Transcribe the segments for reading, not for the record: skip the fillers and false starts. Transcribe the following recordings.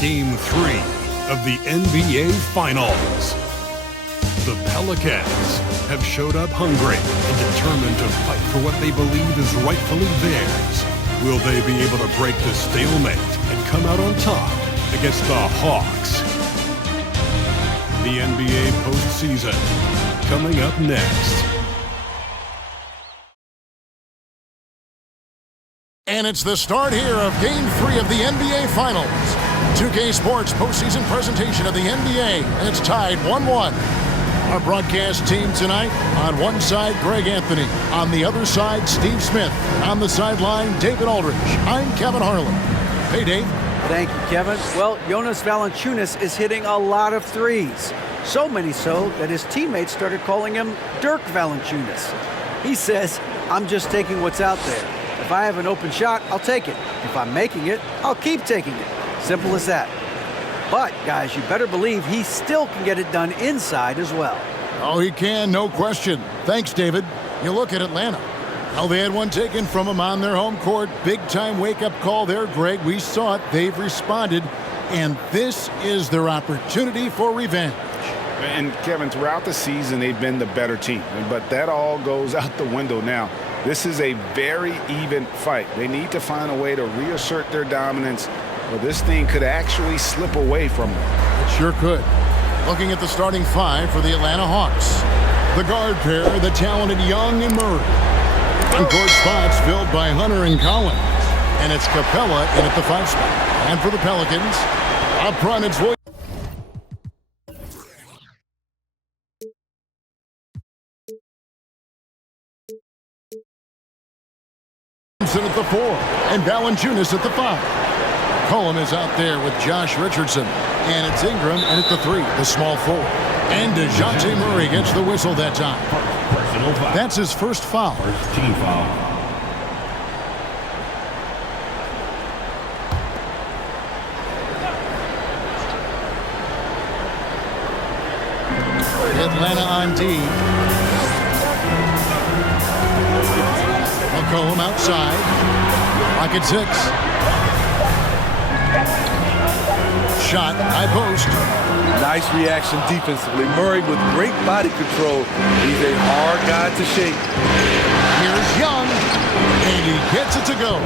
Game 3 of the NBA Finals. The Pelicans have showed up hungry and determined to fight for what they believe is rightfully theirs. Will they be able to break the stalemate and come out on top against the Hawks? The NBA postseason coming up next. And it's the start here of Game 3 of the NBA Finals. 2K Sports postseason presentation of the NBA, and it's tied 1-1. Our broadcast team tonight, on one side, Greg Anthony. On the other side, Steve Smith. On the sideline, David Aldridge. I'm Kevin Harlan. Hey, Dave. Thank you, Kevin. Well, Jonas Valanciunas is hitting a lot of threes. So many so that his teammates started calling him Dirk Valanciunas. He says, I'm just taking what's out there. If I have an open shot, I'll take it. If I'm making it, I'll keep taking it. Simple as that. But, guys, you better believe he still can get it done inside as well. Oh, he can, no question. Thanks, David. You look at Atlanta. Well, they had one taken from them on their home court. Big-time wake-up call there, Greg. We saw it. They've responded. And this is their opportunity for revenge. And, Kevin, throughout the season, they've been the better team. But that all goes out the window now. This is a very even fight. They need to find a way to reassert their dominance, or this thing could actually slip away from them. It sure could. Looking at the starting five for the Atlanta Hawks. The guard pair, the talented Young and Murray. Front-court spots filled by Hunter and Collins. And it's Capella in at the 5 spot. And for the Pelicans, up front it's Williams. At the 4, and Valanciunas at the 5. Cullum is out there with Josh Richardson, and it's Ingram and at the 3, the small forward. And DeJounte Murray gets the whistle that time. Personal foul. That's his first foul. First team foul. Atlanta on D. MACAU outside. Rocket 6. Shot, high post. Nice reaction defensively. Murray with great body control. He's a hard guy to shake. Here's Young, and he gets it to go.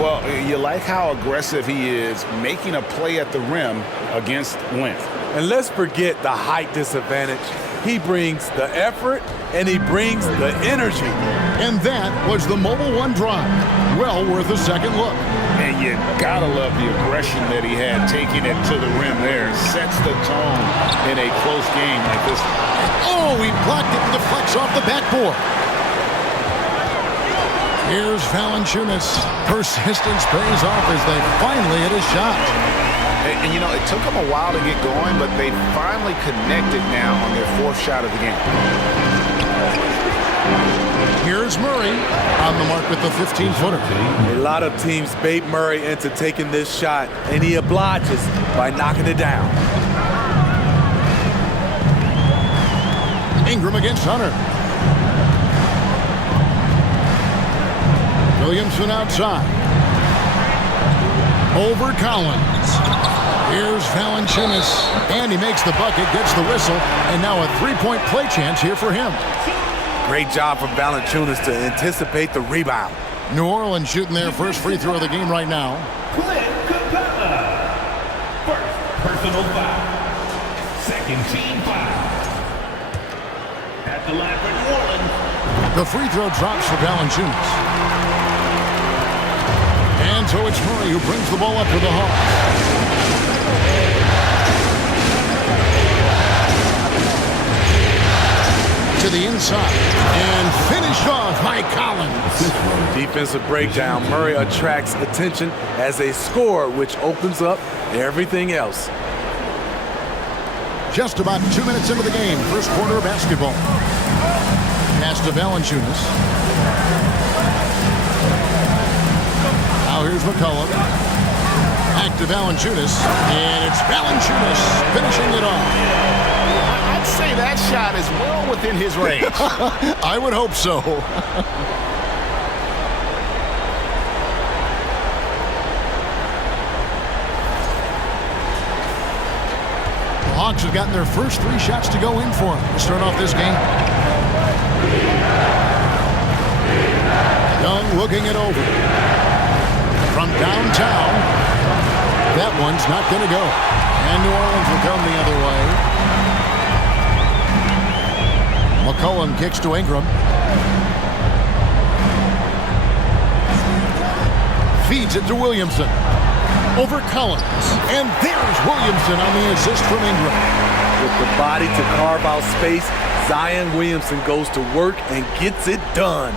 Well, you like how aggressive he is making a play at the rim against length. And let's forget the height disadvantage. He brings the effort, and he brings the energy. And that was the Mobile One drive. Well worth a second look. And you gotta love the aggression that he had taking it to the rim there. Sets the tone in a close game like this. Oh, he blocked it and deflects off the backboard. Here's Valanciunas. Persistence pays off as they finally hit a shot. And, you know, it took them a while to get going, but they finally connected now on their 4th shot of the game. Here's Murray on the mark with the 15-footer. A lot of teams bait Murray into taking this shot, and he obliges by knocking it down. Ingram against Hunter. Williamson outside. Over Collins. Here's Valanciunas, and he makes the bucket, gets the whistle, and now a 3-point play chance here for him. Great job from Valanciunas to anticipate the rebound. New Orleans shooting their first free throw of the game right now. First personal foul. Second team foul. At the line for New Orleans. The free throw drops for Valanciunas. And so it's Murray who brings the ball up to the Hawks. To the inside and finished off by Collins. Defensive breakdown. Murray attracts attention as a scorer, which opens up everything else. Just about 2 minutes into the game, first quarter of basketball. Pass to Valanciunas. Now here's McCollum. Back to Valanciunas, and it's Valanciunas finishing it off. I'd say that shot is well within his range. I would hope so. The Hawks have gotten their first 3 shots to go in for them to start off this game. Young looking it over. From downtown. That one's not going to go. And New Orleans will come the other way. McCollum kicks to Ingram. Feeds it to Williamson. Over Collins. And there's Williamson on the assist from Ingram. With the body to carve out space, Zion Williamson goes to work and gets it done.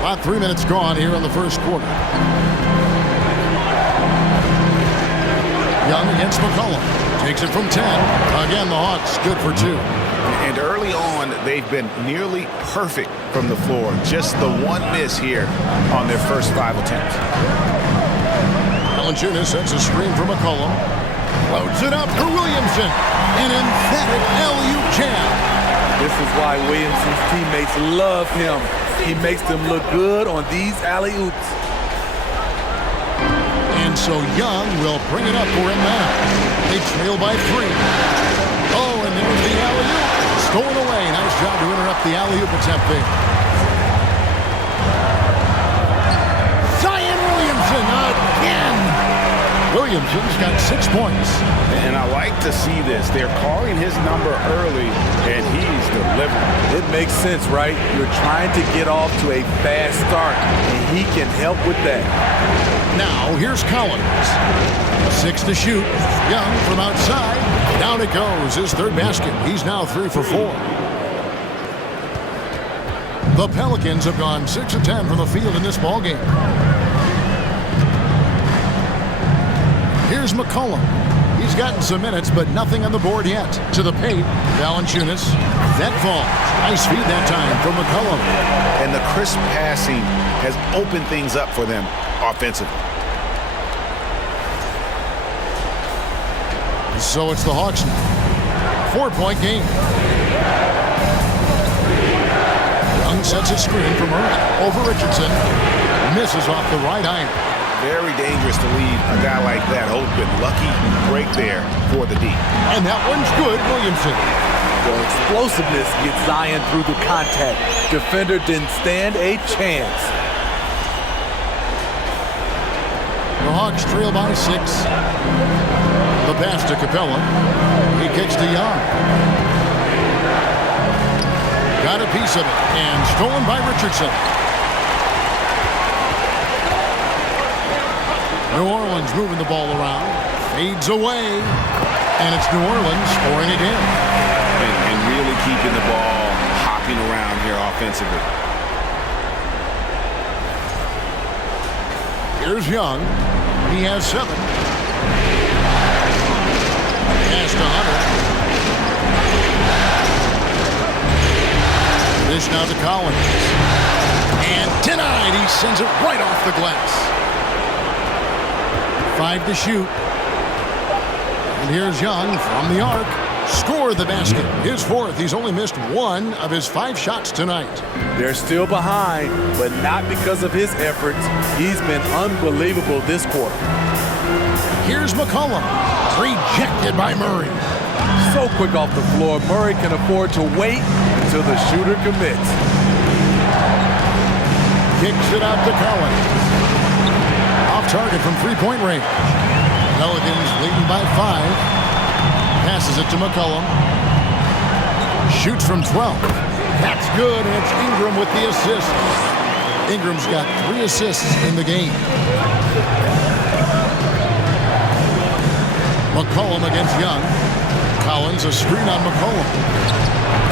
About 3 minutes gone here in the first quarter. Young against McCollum. Takes it from 10. Again, the Hawks good for 2. And early on, they've been nearly perfect from the floor. Just the one miss here on their first 5 attempts. Valanciunas sets a screen for McCollum. Loads it up for Williamson. An emphatic alley-oop jam. This is why Williamson's teammates love him. He makes them look good on these alley-oops. And so Young will bring it up for him now. They trail by 3. Oh, and there's the alley-oop. Stolen away. Nice job to interrupt the alley-oop attempt there. Zion Williamson again. Williamson's got 6 points. And I like to see this. They're calling his number early, and he's delivering. It makes sense, right? You're trying to get off to a fast start, and he can help with that. Now, here's Collins. 6 to shoot. Young from outside. Down it goes. His 3rd basket. He's now 3 for 4. The Pelicans have gone 6 of 10 from the field in this ballgame. Here's McCollum. He's gotten some minutes, but nothing on the board yet. To the paint, Valanciunas. That falls. Nice feed that time from McCollum. And the crisp passing has opened things up for them offensively. So it's the Hawks now. 4-point game. Young sets a screen from Murray. Over Richardson. Misses off the right iron. Very dangerous to leave a guy like that open. Lucky break there for the D. And that one's good, Williamson. The explosiveness gets Zion through the contact. Defender didn't stand a chance. The Hawks trail by 6. The pass to Capella. He kicks to Young. Got a piece of it. And stolen by Richardson. New Orleans moving the ball around. Fades away. And it's New Orleans scoring again. And really keeping the ball hopping around here offensively. Here's Young. He has 7. Pass to Hunter. Dish now to Collins. And denied. He sends it right off the glass. 5 to shoot. And here's Young from the arc. Score the basket. His 4th. He's only missed 1 of his 5 shots tonight. They're still behind, but not because of his efforts. He's been unbelievable this quarter. Here's McCollum. Rejected by Murray. So quick off the floor, Murray can afford to wait until the shooter commits. Kicks it out to Collins. Off target from 3-point range. Pelicans leading by 5. Passes it to McCollum. Shoots from 12. That's good, and it's Ingram with the assist. Ingram's got 3 assists in the game. McCollum against Young. Collins, a screen on McCollum.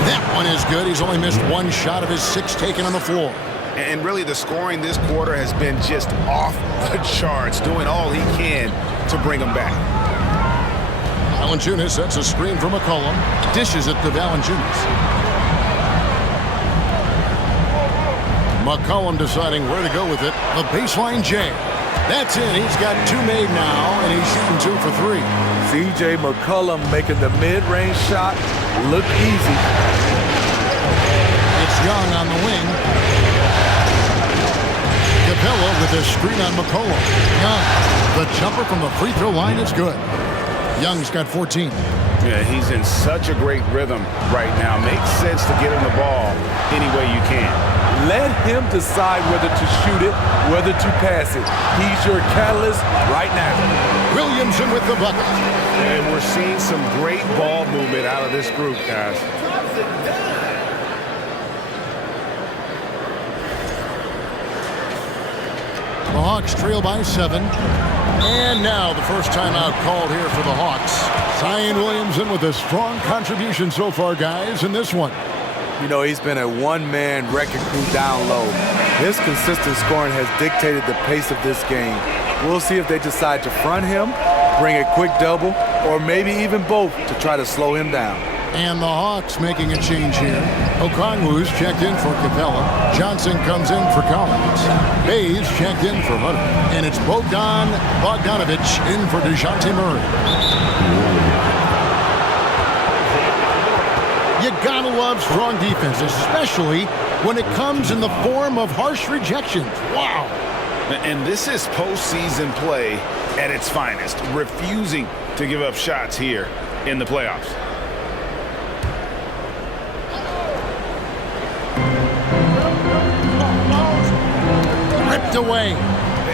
That one is good. He's only missed 1 shot of his 6 taken on the floor. And really, the scoring this quarter has been just off the charts, doing all he can to bring them back. Valanciunas sets a screen for McCollum. Dishes it to Valanciunas. McCollum deciding where to go with it. The baseline J. That's it. He's got 2 made now, and he's shooting 2 for 3. C.J. McCollum making the mid-range shot look easy. It's Young on the wing. Capella with a screen on McCollum. Young, the jumper from the free throw line is good. Young's got 14. Yeah, he's in such a great rhythm right now. Makes sense to get him the ball any way you can. Let him decide whether to shoot it, whether to pass it. He's your catalyst right now. Williamson with the bucket. And we're seeing some great ball movement out of this group, guys. The Hawks trail by 7. And now the first timeout called here for the Hawks. Zion Williamson with a strong contribution so far, guys, in this one. You know, he's been a one-man wrecking crew down low. His consistent scoring has dictated the pace of this game. We'll see if they decide to front him, bring a quick double, or maybe even both to try to slow him down. And the Hawks making a change here. Okongwu's checked in for Capella. Johnson comes in for Collins. Hayes checked in for Hunter. And it's Bogdanovich in for DeJounte Murray. You gotta love strong defense, especially when it comes in the form of harsh rejections. Wow. And this is postseason play at its finest, refusing to give up shots here in the playoffs. Ripped away.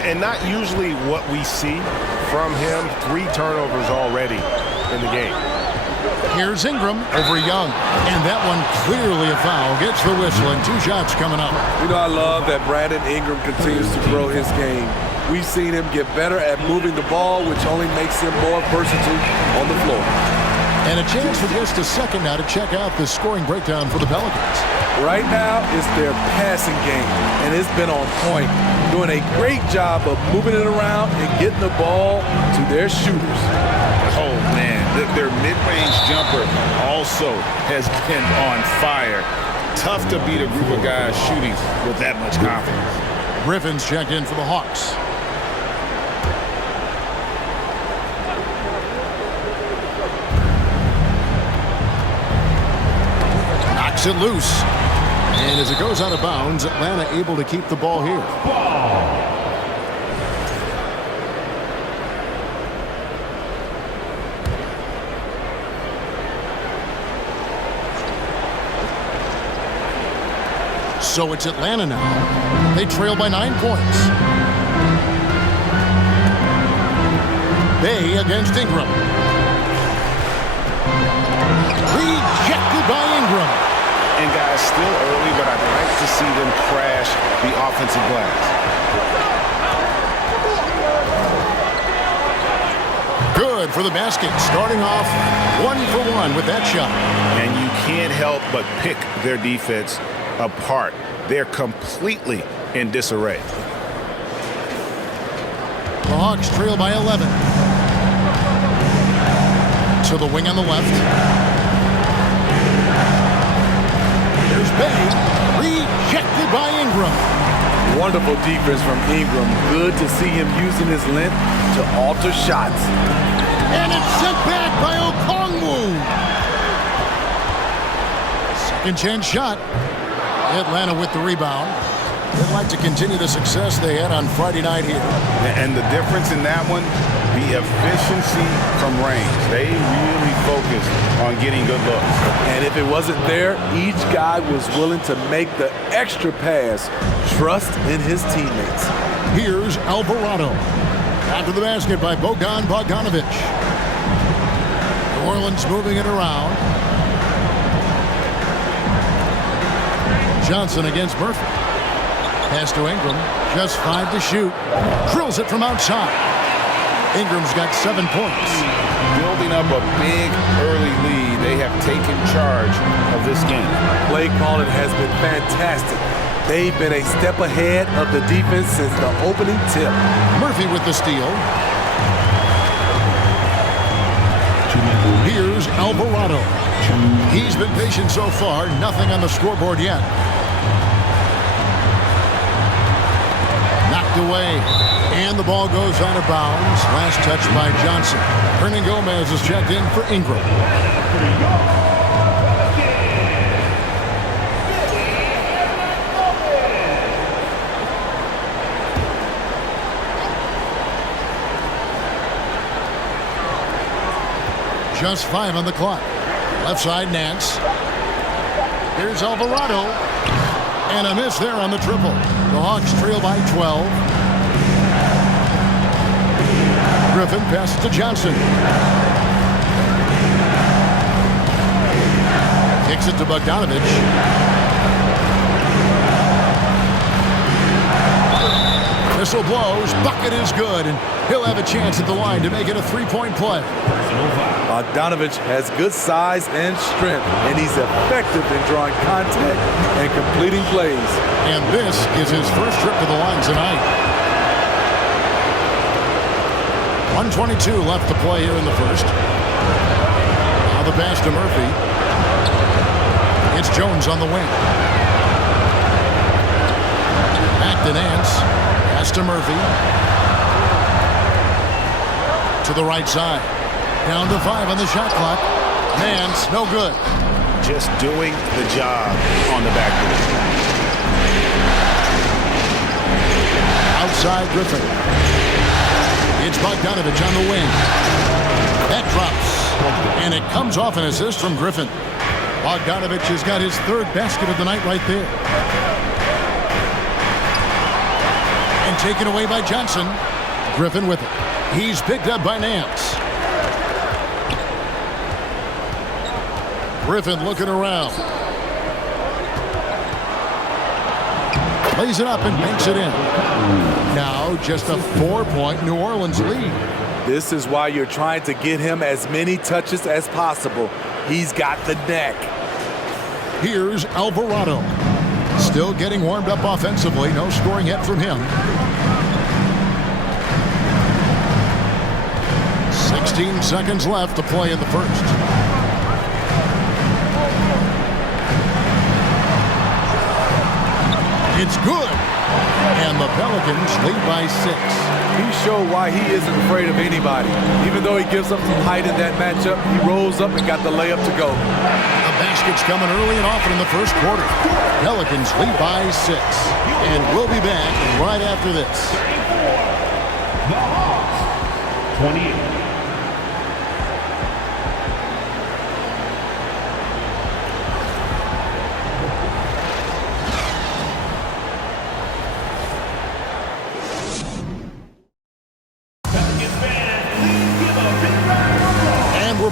And not usually what we see from him. 3 turnovers already in the game. Here's Ingram over Young. And that one clearly a foul. Gets the whistle and 2 shots coming up. You know, I love that Brandon Ingram continues to grow his game. We've seen him get better at moving the ball, which only makes him more versatile on the floor. And a chance for just a second now to check out the scoring breakdown for the Pelicans. Right now, it's their passing game, and it's been on point. Doing a great job of moving it around and getting the ball to their shooters. Oh, man, their mid-range jumper also has been on fire. Tough to beat a group of guys shooting with that much confidence. Griffin's checked in for the Hawks. Knocks it loose. And as it goes out of bounds, Atlanta able to keep the ball here. So it's Atlanta now. They trail by 9 points. Bay against Ingram. Rejected by Ingram. And guys, still early, but I'd like to see them crash the offensive glass. Good for the basket. Starting off 1 for 1 with that shot. And you can't help but pick their defense apart. They're completely in disarray. The Hawks trail by 11. To the wing on the left. There's Bay. Rejected by Ingram. Wonderful defense from Ingram. Good to see him using his length to alter shots. And it's sent back by Okongwu. Second chance shot. Atlanta with the rebound. They'd like to continue the success they had on Friday night here. And the difference in that one, the efficiency from range. They really focused on getting good looks. And if it wasn't there, each guy was willing to make the extra pass. Trust in his teammates. Here's Alvarado. After the basket by Bogdanovich. New Orleans moving it around. Johnson against Murphy. Pass to Ingram. Just 5 to shoot. Drills it from outside. Ingram's got 7 points. Building up a big early lead. They have taken charge of this game. Play calling has been fantastic. They've been a step ahead of the defense since the opening tip. Murphy with the steal. Here's Alvarado. He's been patient so far. Nothing on the scoreboard yet. Knocked away. And the ball goes out of bounds. Last touch by Johnson. Hernan Gomez is checked in for Ingram. Just 5 on the clock. Left side, Nance. Here's Alvarado. And a miss there on the triple. The Hawks trail by 12. Griffin passes to Johnson. Kicks it to Bogdanovich. Whistle blows. Bucket is good. And he'll have a chance at the line to make it a 3-point play. Bogdanovich has good size and strength, and he's effective in drawing contact and completing plays. And this is his first trip to the line tonight. 1:22 left to play here in the first. Now the pass to Murphy. It's Jones on the wing. Back to Nance. Pass to Murphy. To the right side. Down to 5 on the shot clock. Nance, no good. Just doing the job on the backboard. Outside Griffin. It's Bogdanovich on the wing. That drops. And it comes off an assist from Griffin. Bogdanovich has got his 3rd basket of the night right there. And taken away by Johnson. Griffin with it. He's picked up by Nance. Griffin looking around. Lays it up and banks it in. Now just a 4-point New Orleans lead. This is why you're trying to get him as many touches as possible. He's got the neck. Here's Alvarado. Still getting warmed up offensively. No scoring yet from him. 16 seconds left to play in the first. It's good. And the Pelicans lead by 6. He showed why he isn't afraid of anybody. Even though he gives up some height in that matchup, he rolls up and got the layup to go. The basket's coming early and often in the first quarter. Pelicans lead by 6. And we'll be back right after this. The Hawks, 28.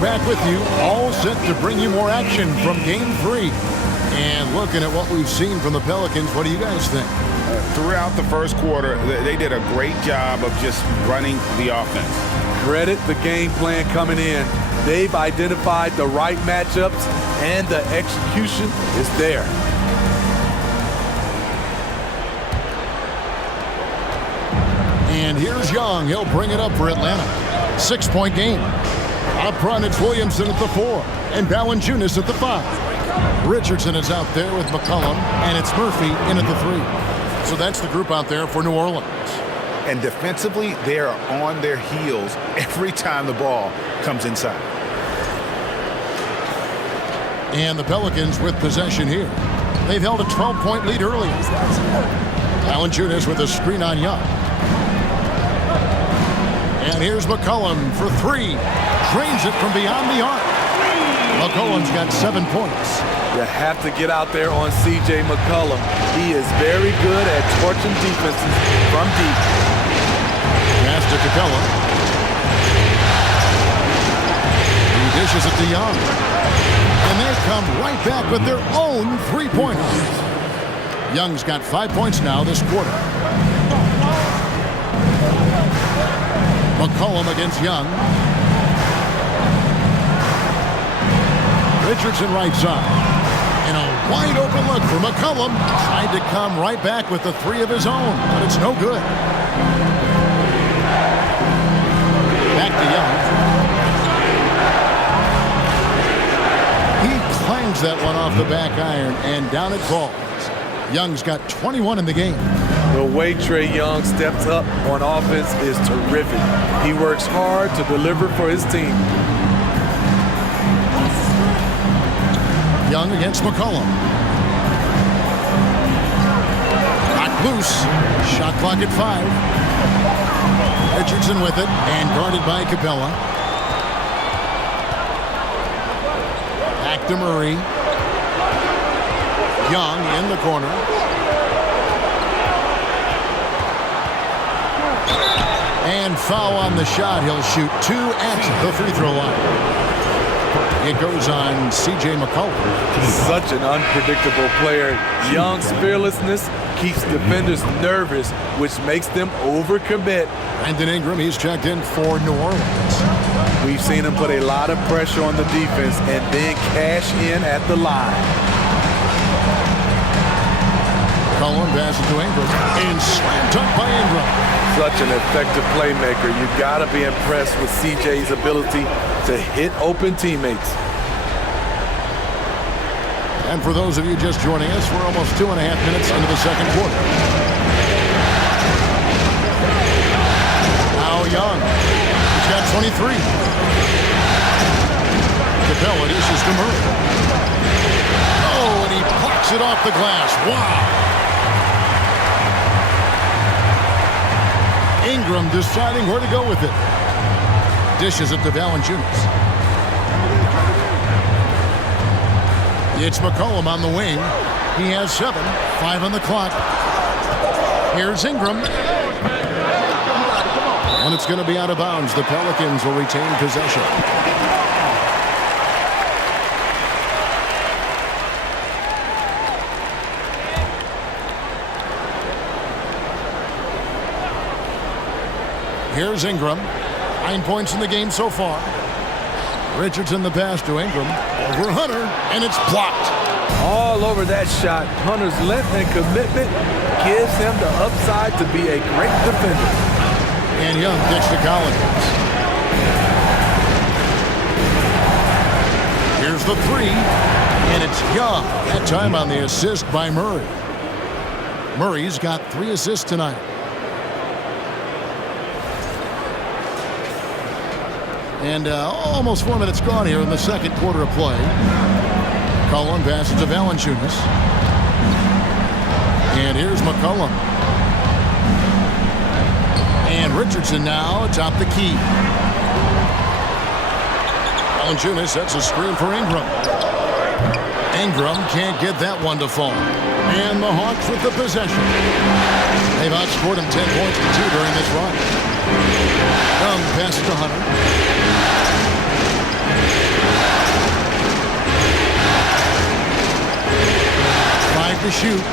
Back with you, all set to bring you more action from Game 3. And looking at what we've seen from the Pelicans, what do you guys think? Throughout the first quarter, they did a great job of just running the offense. Credit the game plan coming in. They've identified the right matchups, and the execution is there. And here's Young. He'll bring it up for Atlanta. 6-point game. Up front, it's Williamson at the 4 and Valanciunas at the 5. Richardson is out there with McCollum, and it's Murphy in at the 3. So that's the group out there for New Orleans. And defensively, they are on their heels every time the ball comes inside. And the Pelicans with possession here. They've held a 12-point lead earlier. Valanciunas with a screen on Young. And here's McCollum for 3. Drains it from beyond the arc. McCollum's got 7 points. You have to get out there on C.J. McCollum. He is very good at torching defenses from deep. Pass to Capella. He dishes it to Young. And they come right back with their own 3-pointer. Young's got 5 points now this quarter. McCollum against Young. Richardson right side. And a wide open look for McCollum. Tried to come right back with the 3 of his own, but it's no good. Back to Young. He clangs that one off the back iron, and down it falls. Young's got 21 in the game. The way Trae Young steps up on offense is terrific. He works hard to deliver for his team. Young against McCollum. Knocked loose. Shot clock at 5. Richardson with it and guarded by Capella. Back to Murray. Young in the corner. And foul on the shot. He'll shoot 2 at the free throw line. It goes on C.J. McCollum. Such an unpredictable player. Young's fearlessness keeps defenders nervous, which makes them overcommit. Brandon Ingram, he's checked in for New Orleans. We've seen him put a lot of pressure on the defense and then cash in at the line. McCollum passes to Ingram and slam dunk by Ingram. Such an effective playmaker. You've got to be impressed with CJ's ability to hit open teammates. And for those of you just joining us, we're almost 2.5 minutes into the second quarter. Now Young. He's got 23. Capella dishes to Murray. Oh, and he plucks it off the glass. Wow. Ingram deciding where to go with it. Dishes it to Valanciunas. It's McCollum on the wing. He has 7. 5 on the clock. Here's Ingram. And it's going to be out of bounds. The Pelicans will retain possession. Here's Ingram. 9 points in the game so far. Richardson the pass to Ingram. Over Hunter, and it's blocked. All over that shot. Hunter's length and commitment gives him the upside to be a great defender. And Young gets to Collins. Here's the 3, and it's Young. That time on the assist by Murray. Murray's got 3 assists tonight. And almost 4 minutes gone here in the second quarter of play. McCollum passes to Valanciunas. And here's McCollum. And Richardson now atop the key. Valanciunas sets a screen for Ingram. Ingram can't get that one to fall. And the Hawks with the possession. They've outscored him 10 points to 2 during this run. Young passes to Hunter. 5 to shoot.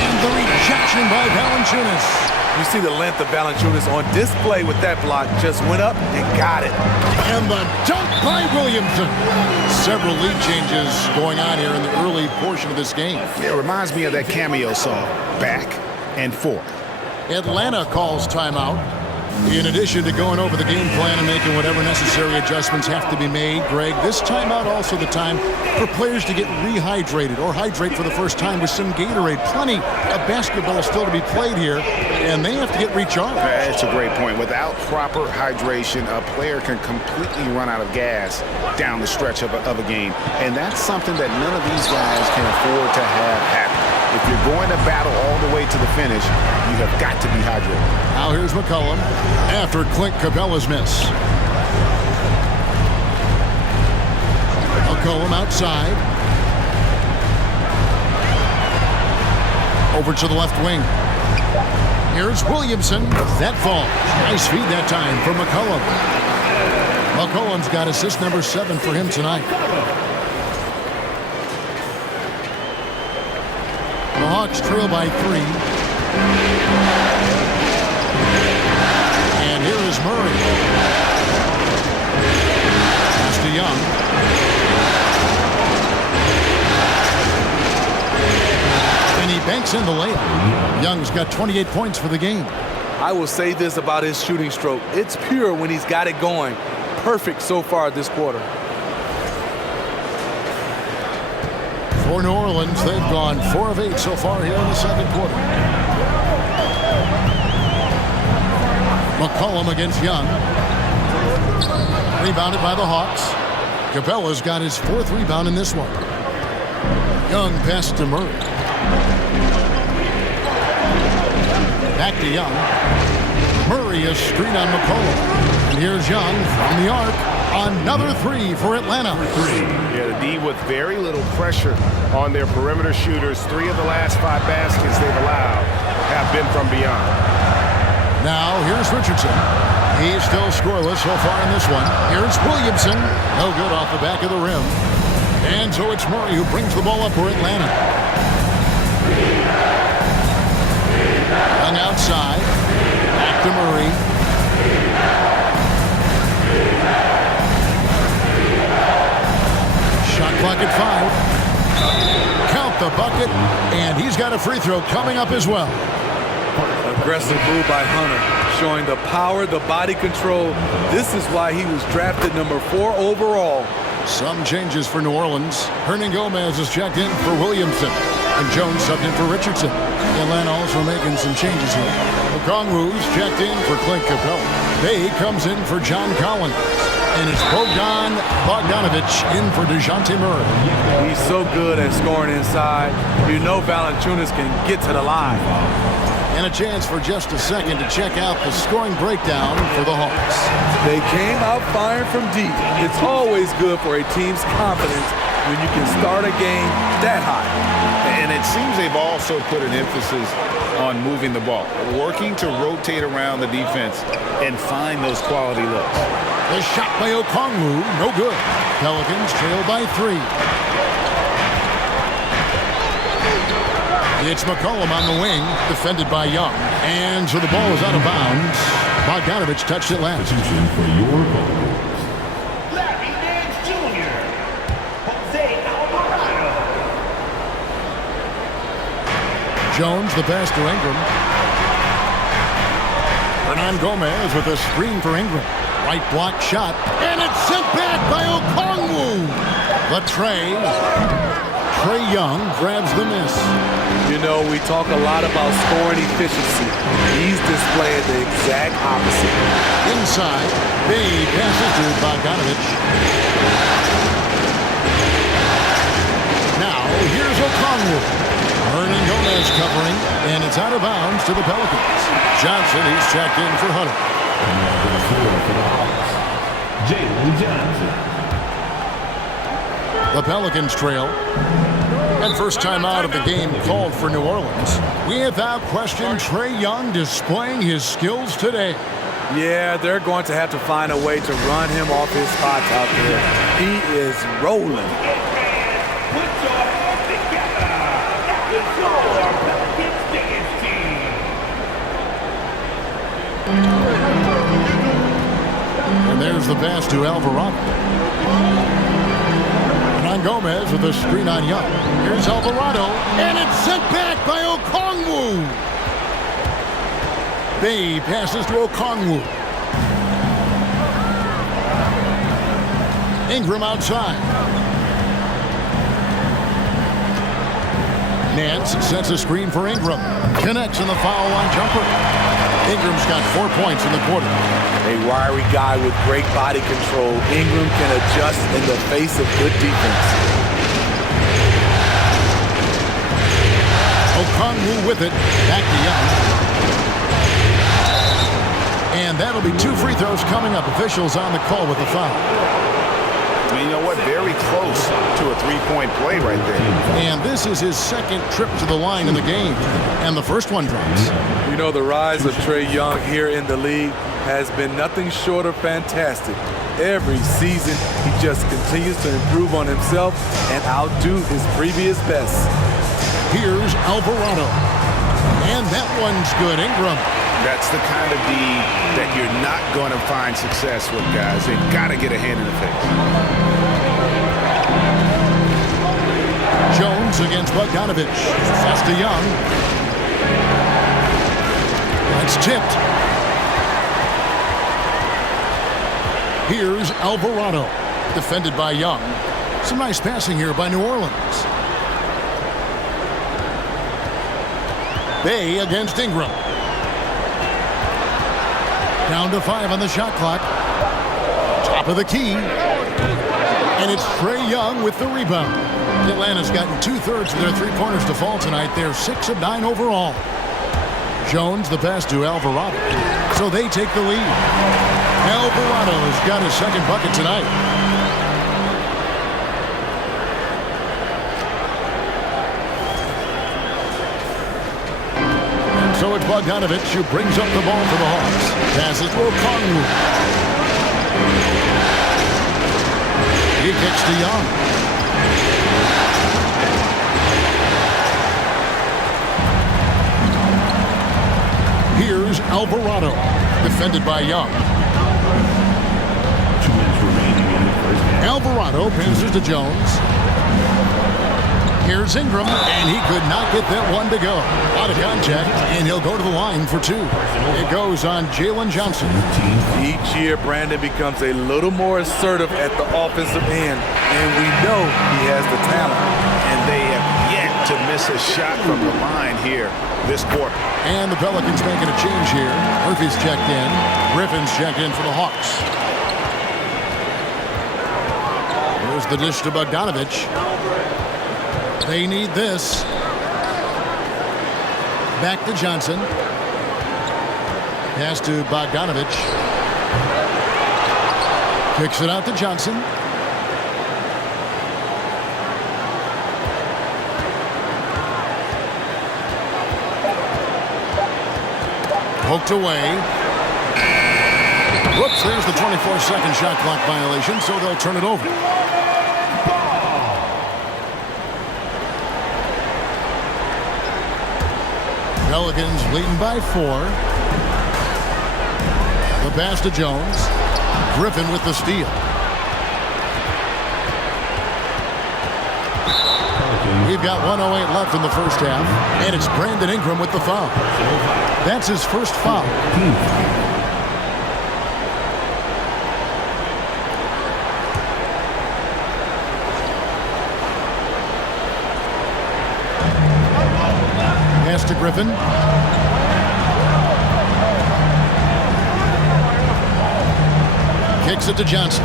And the rejection by Valanciunas. You see the length of Valanciunas on display with that block. Just went up and got it. And the dunk by Williamson. Several lead changes going on here in the early portion of this game. Yeah, it reminds me of that cameo song, Back and Forth. Atlanta calls timeout. In addition to going over the game plan and making whatever necessary adjustments have to be made, Greg, this timeout also the time for players to get rehydrated or hydrate for the first time with some Gatorade. Plenty of basketball still to be played here, and they have to get recharged. That's a great point. Without proper hydration, a player can completely run out of gas down the stretch of a game, and that's something that none of these guys can afford to have happen. If you're going to battle all the way to the finish, you have got to be hydrated. Now here's McCollum after Clint Capella's miss. McCollum outside. Over to the left wing. Here's Williamson. That falls. Nice feed that time for McCollum. McCollum's got assist number 7 for him tonight. The Hawks trail by 3. And here is Murray. Pass to Young. And he banks in the layup. Young's got 28 points for the game. I will say this about his shooting stroke. It's pure when he's got it going. Perfect so far this quarter. For New Orleans, they've gone 4 of 8 so far here in the second quarter. McCollum against Young. Rebounded by the Hawks. Capella's got his 4th rebound in this one. Young passes to Murray. Back to Young. Murray a screen on McCollum. And here's Young from the arc. Another 3 for Atlanta. Yeah, the D with very little pressure on their perimeter shooters. 3 of the last 5 baskets they've allowed have been from beyond. Now here's Richardson. He's still scoreless so far in this one. Here's Williamson. No good off the back of the rim. And so it's Murray who brings the ball up for Atlanta. Young outside. Back to Murray. Shot clock at 5. Count the bucket. And he's got a free throw coming up as well. Aggressive move by Hunter, showing the power, the body control. This is why he was drafted number 4 overall. Some changes for New Orleans. Hernan Gomez is checked in for Williamson. And Jones subbed in for Richardson. Atlanta also making some changes here. Okongwu's checked in for Clint Capella. Bay comes in for John Collins. And it's Bogdanovich in for DeJounte Murray. He's so good at scoring inside. You know Valanciunas can get to the line. And a chance for just a second to check out the scoring breakdown for the Hawks. They came out firing from deep. It's always good for a team's confidence when you can start a game that high. And it seems they've also put an emphasis on moving the ball, working to rotate around the defense and find those quality looks. The shot by Okongwu, no good. Pelicans trail by 3. It's McCollum on the wing, defended by Young. And so the ball is out of bounds. Bogdanovich touched it last. Attention for your goals. Larry Nance Jr. Jose Alvarado. Jones, the pass to Ingram. Hernan Gomez with a screen for Ingram. Right block shot. And it's sent back by Okongwu. The Trey Young grabs the miss. You know, we talk a lot about scoring efficiency. He's displaying the exact opposite. Inside, Bay passes to Bogdanovich. Now, here's Okongwu. Hernan Gomez covering, and it's out of bounds to the Pelicans. Johnson, he's checked in for Hunter. Jalen Johnson. The Pelicans trail. And first time out of the game called for New Orleans. Without question, Trae Young displaying his skills today. Yeah, they're going to have to find a way to run him off his spots out there. He is rolling. Put your hands together. It's your Pelicans dance team. And there's the pass to Alvarado. Hernan Gomez with a screen on Young. Here's Alvarado, and it's sent back by Okongwu. Bay passes to Okongwu. Ingram outside. Nance sets a screen for Ingram. Connects in the foul line jumper. Ingram's got 4 points in the quarter. A wiry guy with great body control. Ingram can adjust in the face of good defense. Okongwu with it. Back to Young. And that'll be 2 free throws coming up. Officials on the call with the foul. I mean, you know what? Very close to a 3-point play right there. And this is his second trip to the line in the game. And the first one drops. You know, the rise of Trae Young here in the league has been nothing short of fantastic. Every season, he just continues to improve on himself and outdo his previous best. Here's Alvarado. And that one's good. Ingram. That's the kind of D that you're not going to find success with, guys. They've got to get a hand in the face. Jones against Bogdanovich. That's to Young. That's tipped. Here's Alvarado. Defended by Young. Some nice passing here by New Orleans. Bay against Ingram. Down to 5 on the shot clock. Top of the key. And it's Trae Young with the rebound. Atlanta's gotten 2/3 of their three-pointers to fall tonight. They're 6 of 9 overall. Jones, the pass to Alvarado. So they take the lead. Alvarado has got his second bucket tonight. And so it's Bogdanovich who brings up the ball for the Hawks. Passes to Okongwu. He kicks to Young. Here's Alvarado, defended by Young. 2 minutes remaining in the first half. Alvarado passes to Jones. Here's Ingram, and he could not get that one to go. Out of contact, and he'll go to the line for 2. It goes on Jalen Johnson. Each year, Brandon becomes a little more assertive at the offensive end, and we know he has the talent. And they have yet to miss a shot from the line here this quarter. And the Pelicans making a change here. Murphy's checked in. Griffin's checked in for the Hawks. Here's the dish to Bogdanovich. They need this. Back to Johnson. Pass to Bogdanovich. Kicks it out to Johnson. Poked away. Whoops, there's the 24-second shot clock violation, so they'll turn it over. Pelicans leading by 4. The pass to Jones. Griffin with the steal. We've got 1:08 left in the first half, and it's Brandon Ingram with the foul. That's his first foul. Pass to Griffin. Kicks it to Johnson.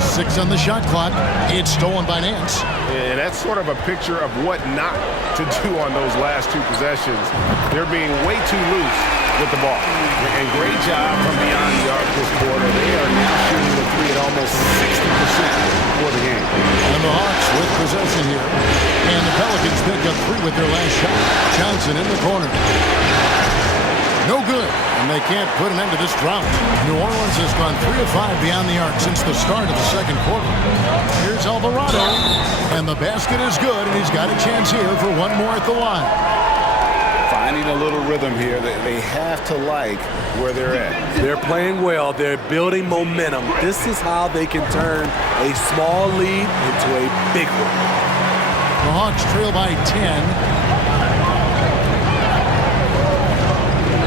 6 on the shot clock. It's stolen by Nance. And that's sort of a picture of what not to do on those last 2 possessions. They're being way too loose with the ball. And great job from beyond the arc this quarter. They are now shooting the 3 at almost 60% for the game. And the Hawks with possession here. And the Pelicans pick up 3 with their last shot. Johnson in the corner. No good. And they can't put an end to this drought. New Orleans has gone 3 of 5 beyond the arc since the start of the second quarter. Here's Alvarado. And the basket is good, and he's got a chance here for one more at the line. Finding a little rhythm here. They have to like where they're at. They're playing well. They're building momentum. This is how they can turn a small lead into a big one. The Hawks trail by 10.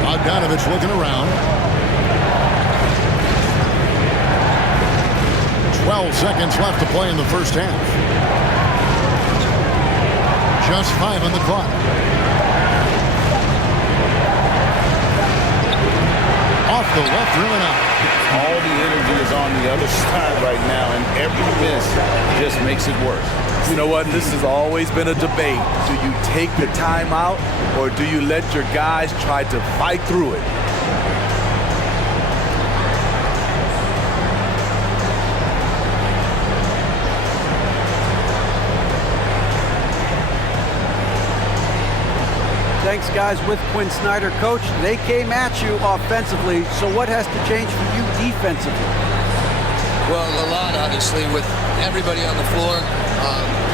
Bogdanovich looking around. 12 seconds left to play in the first half. Just 5 on the clock. Off the left rim and out. All the energy is on the other side right now, and every miss just makes it worse. You know what? This has always been a debate. Do you take the timeout, or do you let your guys try to fight through it? Thanks, guys. With Quinn Snyder, coach, they came at you offensively. So what has to change for you defensively? Well, a lot, obviously, with everybody on the floor.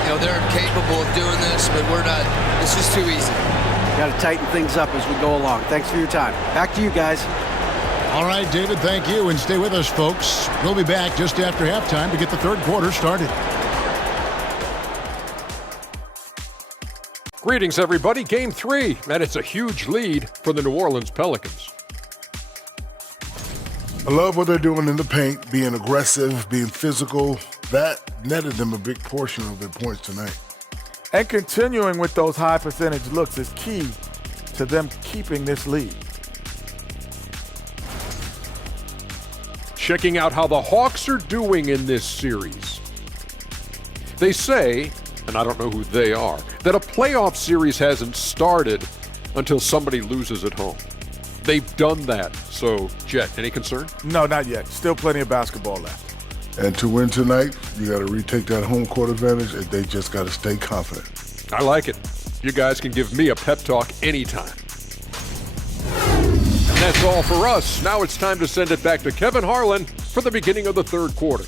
You know, they're capable of doing this, but we're not. It's just too easy. Got to tighten things up as we go along. Thanks for your time. Back to you guys. All right, David, thank you. And stay with us, folks. We'll be back just after halftime to get the third quarter started. Greetings, everybody. Game 3, and it's a huge lead for the New Orleans Pelicans. I love what they're doing in the paint, being aggressive, being physical. That netted them a big portion of their points tonight. And continuing with those high percentage looks is key to them keeping this lead. Checking out how the Hawks are doing in this series. They say, and I don't know who they are, that a playoff series hasn't started until somebody loses at home. They've done that. So, Jet, any concern? No, not yet. Still plenty of basketball left. And to win tonight, you got to retake that home court advantage, and they just got to stay confident. I like it. You guys can give me a pep talk anytime. And that's all for us. Now it's time to send it back to Kevin Harlan for the beginning of the third quarter.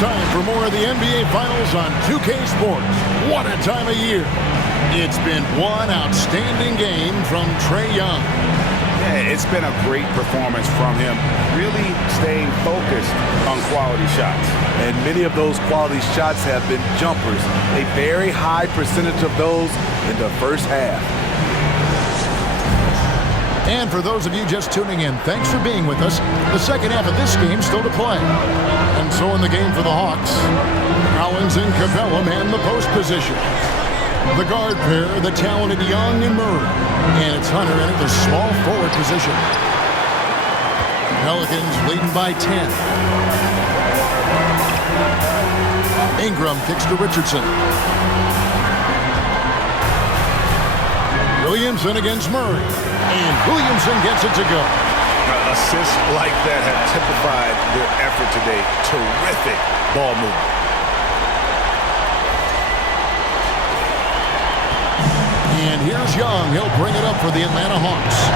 Time for more of the NBA Finals on 2K Sports. What a time of year. It's been one outstanding game from Trae Young. Yeah, it's been a great performance from him, really staying focused on quality shots. And many of those quality shots have been jumpers, a very high percentage of those in the first half. And for those of you just tuning in, thanks for being with us. The second half of this game still to play. And so in the game for the Hawks, Collins and Capella man the post position. The guard pair, the talented Young and Murray. And it's Hunter in at the small forward position. Pelicans leading by 10. Ingram kicks to Richardson. Williamson against Murray. And Williamson gets it to go. Assists like that have typified their effort today. Terrific ball movement. And here's Young. He'll bring it up for the Atlanta Hawks.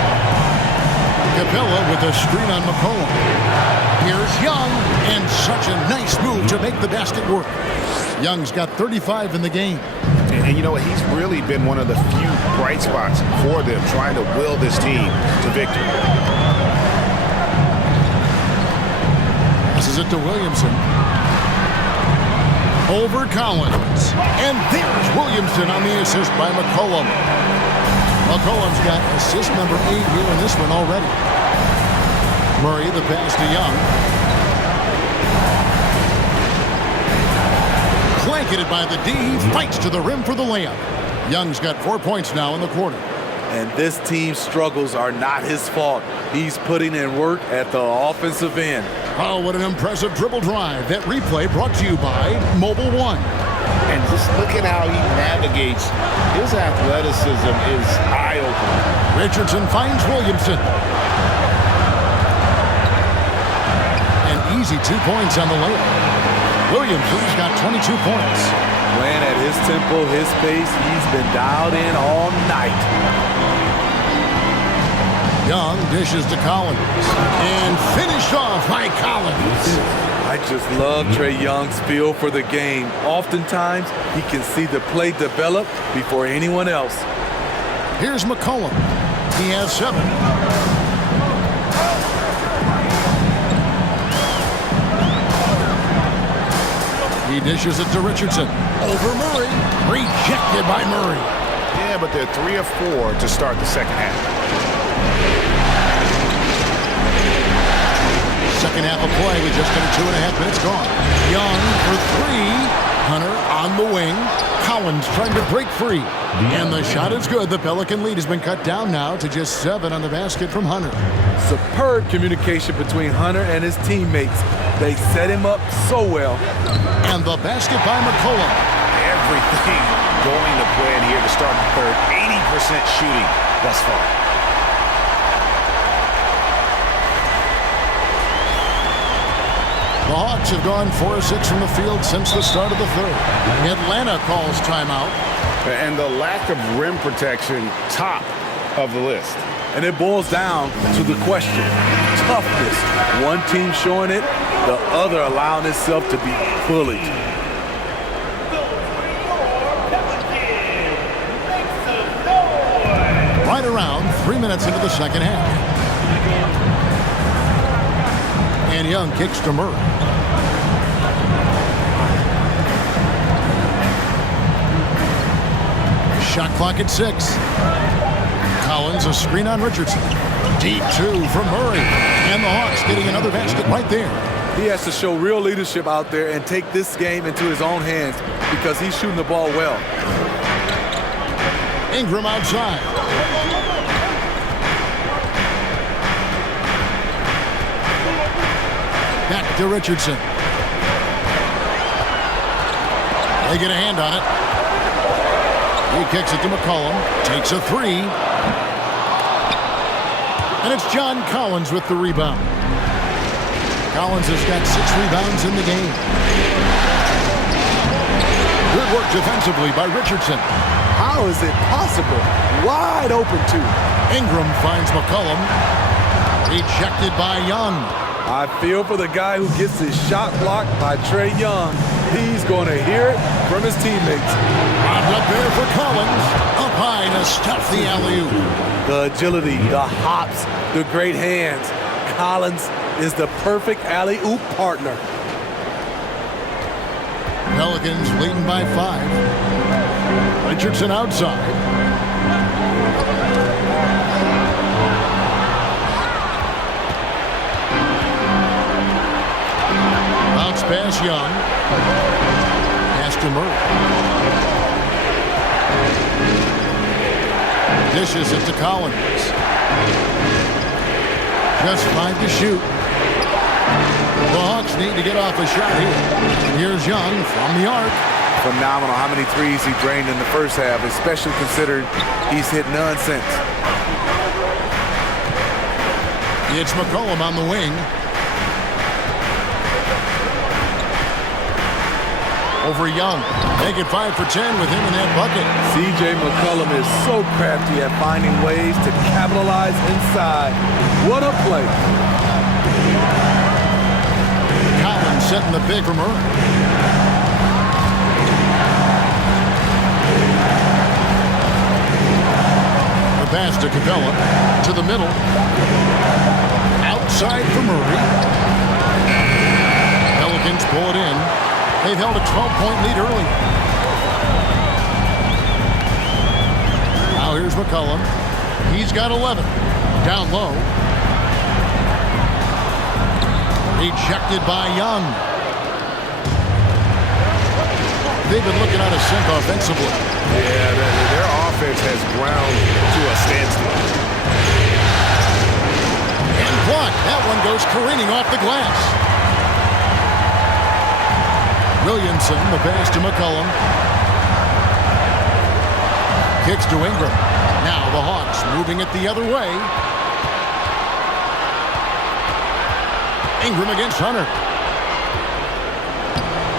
Capella with a screen on McCollum. Here's Young. And such a nice move to make the basket work. Young's got 35 in the game. And you know what? He's really been one of the few bright spots for them, trying to will this team to victory. Passes it to Williamson. Over Collins. And there's Williamson on the assist by McCollum. McCollum's got assist number 8 here in this one already. Murray, the pass to Young. Blanketed by the D, he fights to the rim for the layup. Young's got 4 points now in the quarter. And this team's struggles are not his fault. He's putting in work at the offensive end. Oh, what an impressive dribble drive. That replay brought to you by Mobile One. And just look at how he navigates. His athleticism is eye-opening. Richardson finds Williamson. An easy 2 points on the layup. Williamson's got 22 points. Playing at his tempo, his pace, he's been dialed in all night. Young dishes to Collins. And finished off by Collins. I just love Trae Young's feel for the game. Oftentimes, he can see the play develop before anyone else. Here's McCollum. He has 7. He dishes it to Richardson. Over Murray. Rejected by Murray. Yeah, but they're 3 of 4 to start the second half. Second half of play with just under 2.5 minutes gone. Young for 3. Hunter on the wing. Collins trying to break free. And the shot is good. The Pelican lead has been cut down now to just 7 on the basket from Hunter. Superb communication between Hunter and his teammates. They set him up so well. And the basket by McCollum. Everything going to plan here to start the third. 80% shooting thus far. The Hawks have gone 4 of 6 from the field since the start of the third. Atlanta calls timeout. And the lack of rim protection, top of the list. And it boils down to the question, toughness. One team showing it, the other allowing itself to be bullied. Right around 3 minutes into the second half. And Young kicks to Murray. Shot clock at 6. Collins, a screen on Richardson. Deep 2 from Murray. And the Hawks getting another basket right there. He has to show real leadership out there and take this game into his own hands because he's shooting the ball well. Ingram outside. Back to Richardson. They get a hand on it. He kicks it to McCollum. Takes a 3. And it's John Collins with the rebound. Collins has got 6 rebounds in the game. Good work defensively by Richardson. How is it possible? Wide open too. Ingram finds McCollum. Rejected by Young. I feel for the guy who gets his shot blocked by Trae Young. He's going to hear it from his teammates. Bobbed up there for Collins. Up high to stuff the alley-oop. The agility, the hops, the great hands. Collins is the perfect alley-oop partner. Pelicans leading by 5. Richardson outside. Bounce pass Young. Pass to Murray. Dishes it to Collins. Just 5 to shoot. The Hawks need to get off a shot here. Here's Young from the arc. Phenomenal how many threes he drained in the first half, especially considered he's hit none since. It's McCollum on the wing. Over Young. Make it 5 for 10 with him in that bucket. C.J. McCollum is so crafty at finding ways to capitalize inside. What a play. Collins setting the pick from Murray. The pass to Capella. To the middle. Outside for Murray. Pelicans pull it in. They've held a 12-point lead early. Now here's McCollum. He's got 11. Down low. Rejected by Young. They've been looking out of sync offensively. Yeah, their offense has ground to a standstill. And blocked. That one goes careening off the glass. Williamson, the pass to McCollum. Kicks to Ingram. Now the Hawks moving it the other way. Ingram against Hunter.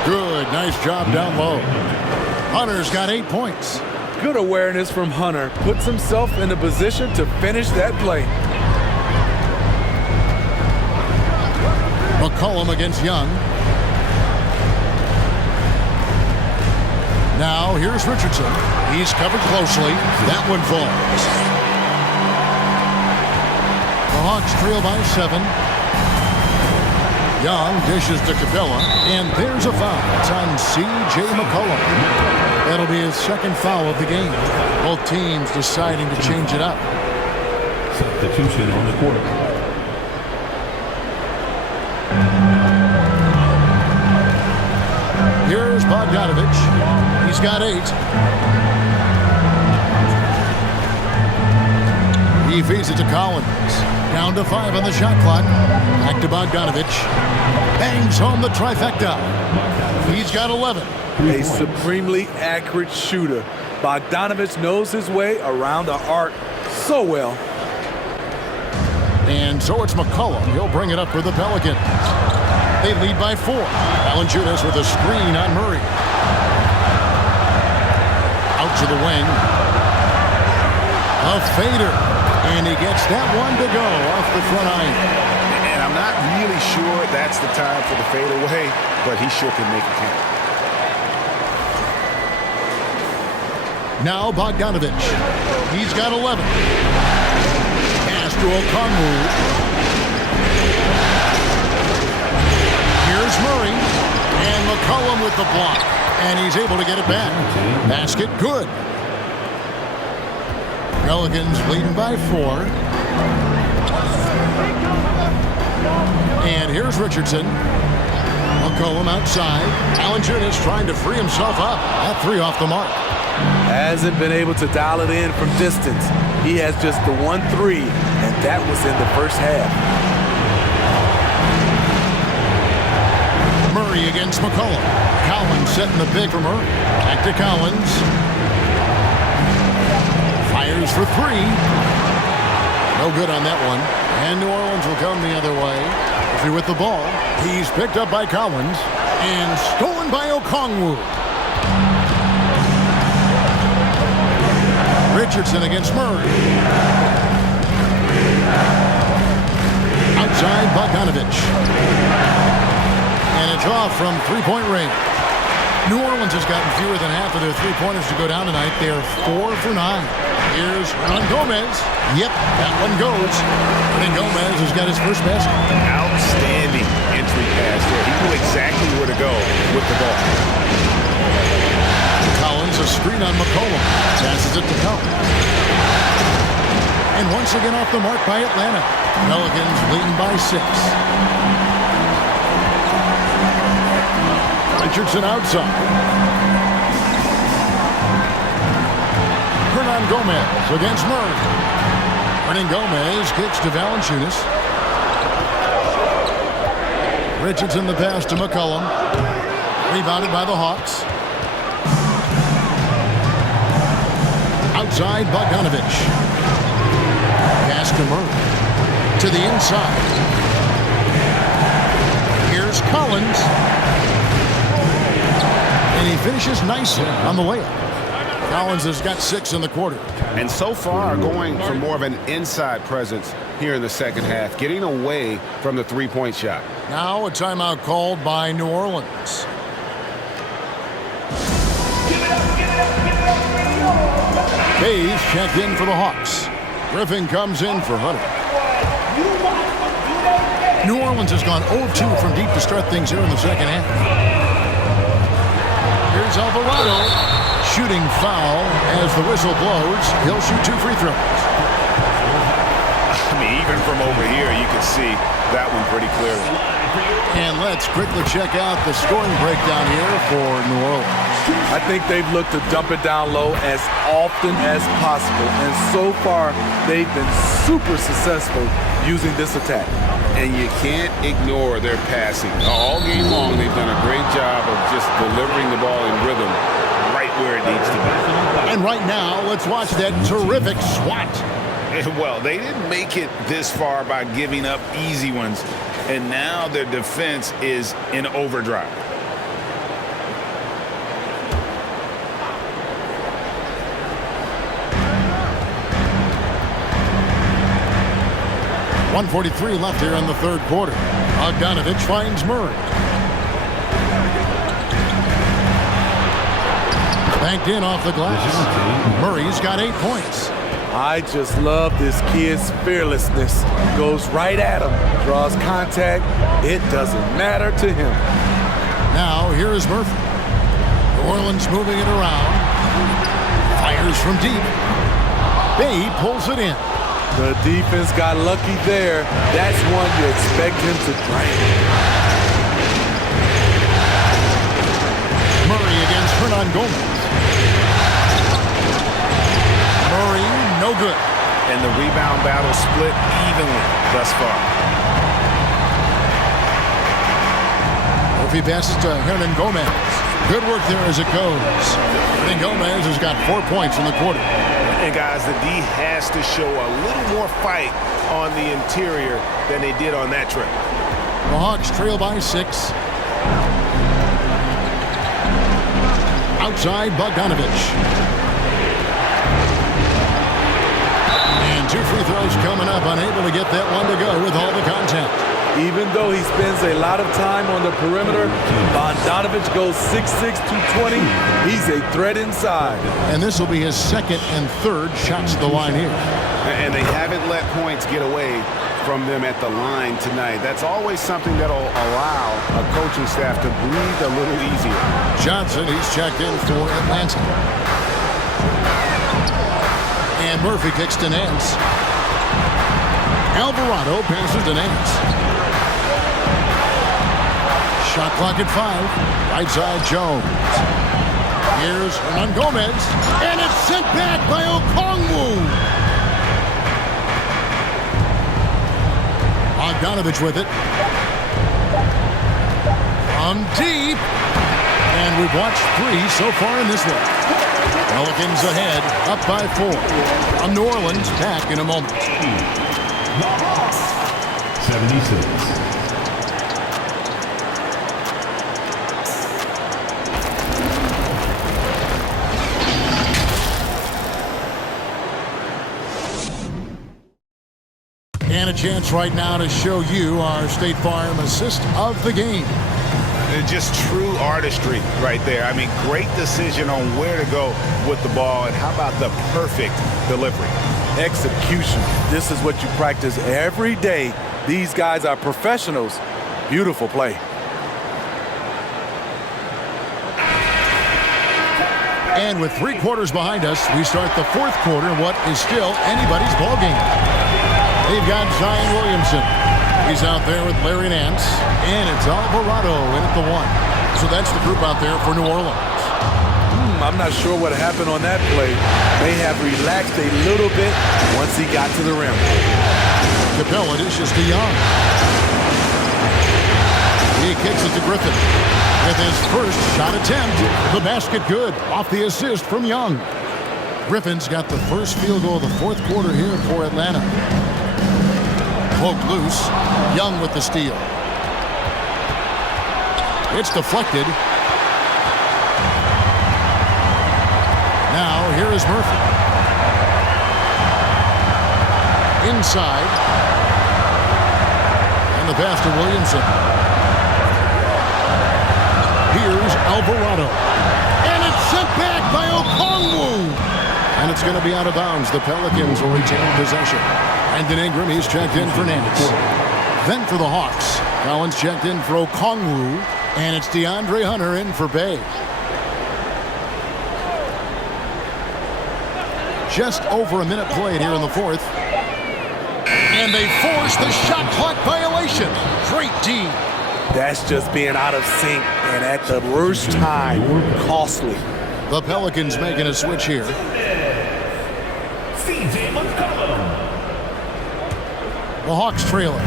Good, nice job down low. Hunter's got 8 points. Good awareness from Hunter. Puts himself in a position to finish that play. McCollum against Young. Now, here's Richardson. He's covered closely. That one falls. The Hawks trail by 7. Young dishes to Capella, and there's a foul. It's on C.J. McCollum. That'll be his second foul of the game. Both teams deciding to change it up. Substitution on the court. Here's Bogdanovich. He's got 8. He feeds it to Collins. Down to 5 on the shot clock. Back to Bogdanovich. Bangs home the trifecta. He's got 11. A supremely accurate shooter. Bogdanovich knows his way around the arc so well. And so it's McCollum. He'll bring it up for the Pelicans. They lead by 4. Valanciunas with a screen on Murray. Out to the wing. A fader. And he gets that one to go off the front iron. And I'm not really sure that's the time for the fadeaway, but he sure can make it count. Now Bogdanovich. He's got 11. Pass to Okongwu. Here's Murray. And McCollum with the block. And he's able to get it back. Basket good. Pelicans leading by 4. And here's Richardson. McCollum outside. Valanciunas trying to free himself up. That 3 off the mark. Hasn't been able to dial it in from distance. He has just the 1-3, and that was in the first half. Murray against McCollum. Collins setting the pick for Murray. Back to Collins. Fires for 3. No good on that one. And New Orleans will come the other way. Murphy with the ball. He's picked up by Collins and stolen by Okongwu. Richardson against Murray. Outside Bogdanovich. And it's off from three-point range. New Orleans has gotten fewer than half of their three-pointers to go down tonight. They're 4 for 9. Here's Hernan Gomez. Yep, that one goes. Hernan Gomez has got his first basket. Outstanding entry pass there. He knew exactly where to go with the ball. Collins, a screen on McCollum. Passes it to Collins. And once again off the mark by Atlanta. Pelicans leading by 6. Richardson outside. Hernan Gomez against Murray. Hernan Gomez kicks to Valanciunas. Richardson the pass to McCollum. Rebounded by the Hawks. Outside Bogdanovich. Pass to Murray. To the inside. Here's Collins. And he finishes nicely on the layup. Collins has got 6 in the quarter. And so far going for more of an inside presence here in the second half, getting away from the three-point shot. Now a timeout called by New Orleans. Hayes checked in for the Hawks. Griffin comes in for Hunter. New Orleans has gone 0 of 2 from deep to start things here in the second half. Here's Alvarado. Shooting foul as the whistle blows. He'll shoot 2 free throws. I mean, even from over here, you can see that one pretty clearly. And let's quickly check out the scoring breakdown here for New Orleans. I think they've looked to dump it down low as often as possible. And so far, they've been super successful using this attack. And you can't ignore their passing. All game long, they've done a great job of just delivering the ball in rhythm right where it needs to be. And right now, let's watch that terrific swat. Well, they didn't make it this far by giving up easy ones. And now their defense is in overdrive. .143 left here in the third quarter. Bogdanovich finds Murray. Banked in off the glass. Murray's got 8 points. I just love this kid's fearlessness. Goes right at him, draws contact. It doesn't matter to him. Now here is Murphy. New Orleans moving it around. Fires from deep. Bay pulls it in. The defense got lucky there. That's one you expect him to drain. Murray against Hernan Gomez. Murray, no good. And the rebound battle split evenly thus far. Murphy passes to Hernan Gomez. Good work there as it goes. Hernan Gomez has got 4 points in the quarter. And guys, the D has to show a little more fight on the interior than they did on that trip. The Hawks trail by 6. Outside Bogdanovich. And 2 free throws coming up, unable to get that one to go with all the contact. Even though he spends a lot of time on the perimeter, Bogdanovich goes 6'6", 220. He's a threat inside. And this will be his second and third shots at the line here. And they haven't let points get away from them at the line tonight. That's always something that'll allow a coaching staff to breathe a little easier. Johnson, he's checked in for Atlanta. And Murphy kicks to Nance. Alvarado passes to Nance. Shot clock at 5. Right side Jones. Here's Hernan Gomez. And it's sent back by Okongwu. Bogdanovich with it. From deep. And we've watched 3 so far in this one. Pelicans ahead, up by 4. New Orleans back in a moment. 76. And a chance right now to show you our State Farm assist of the game. Just true artistry right there. I mean, great decision on where to go with the ball, and how about the perfect delivery? Execution. This is what you practice every day. These guys are professionals. Beautiful play. And with 3 quarters behind us, we start the 4th quarter in what is still anybody's ball game. They've got Zion Williamson. He's out there with Larry Nance. And it's Alvarado in at the 1. So that's the group out there for New Orleans. I'm not sure what happened on that play. May have relaxed a little bit once he got to the rim. Capella dishes to Young. He kicks it to Griffin. With his first shot attempt, the basket good off the assist from Young. Griffin's got the first field goal of the 4th quarter here for Atlanta. Poked loose. Young with the steal. It's deflected. Now here is Murphy. Inside. And the pass to Williamson. Here's Alvarado. And it's sent back by Okongwu. And it's going to be out of bounds. The Pelicans will retain possession. Brandon Ingram, he's checked in for Nance. Then for the Hawks, Collins checked in for Okongwu. And it's DeAndre Hunter in for Bay. Just over a minute played here in the 4th. And they force the shot clock violation. Great D. That's just being out of sync and at the worst time. Costly. The Pelicans making a switch here. CJ McCollum. The Hawks trailing.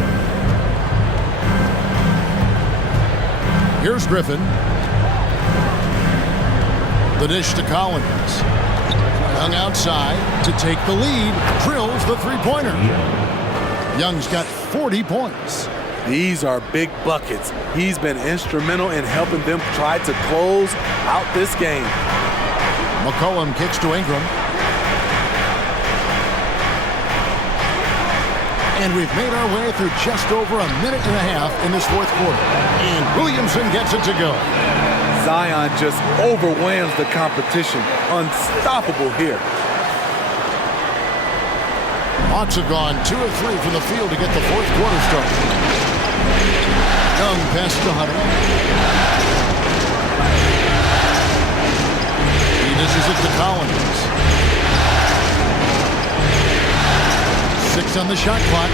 Here's Griffin. The dish to Collins. Young outside to take the lead. Drills the 3-pointer. Young's got 40 points. These are big buckets. He's been instrumental in helping them try to close out this game. McCollum kicks to Ingram. And we've made our way through just over a minute and a half in this 4th quarter. And Williamson gets it to go. Zion just overwhelms the competition. Unstoppable here. Hawks have gone 2 of 3 from the field to get the 4th quarter started. Young pass to Hunter. He dishes it to Collins. 6 on the shot clock.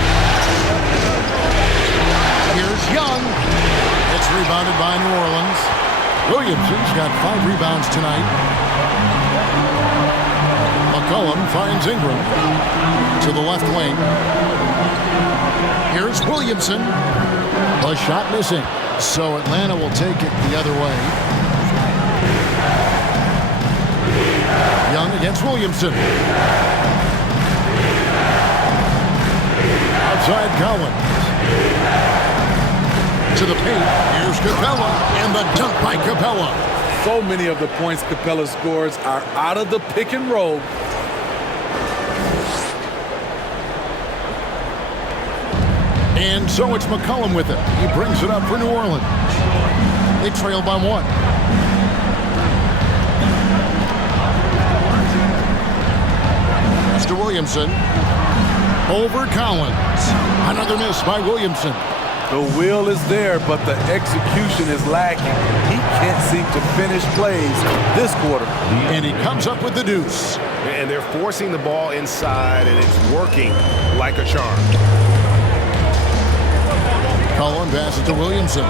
Here's Young. It's rebounded by New Orleans. Williamson's got 5 rebounds tonight. McCollum finds Ingram to the left wing. Here's Williamson. The shot missing. So Atlanta will take it the other way. Young against Williamson. Outside Collins. To the paint. Here's Capella. And the dunk by Capella. So many of the points Capella scores are out of the pick and roll. And so it's McCollum with it. He brings it up for New Orleans. They trail by 1. Mr. Williamson. Over Collins. Another miss by Williamson. The will is there, but the execution is lacking. He can't seem to finish plays this quarter. And he comes up with the deuce. And they're forcing the ball inside, and it's working like a charm. Cullen passes to Williamson.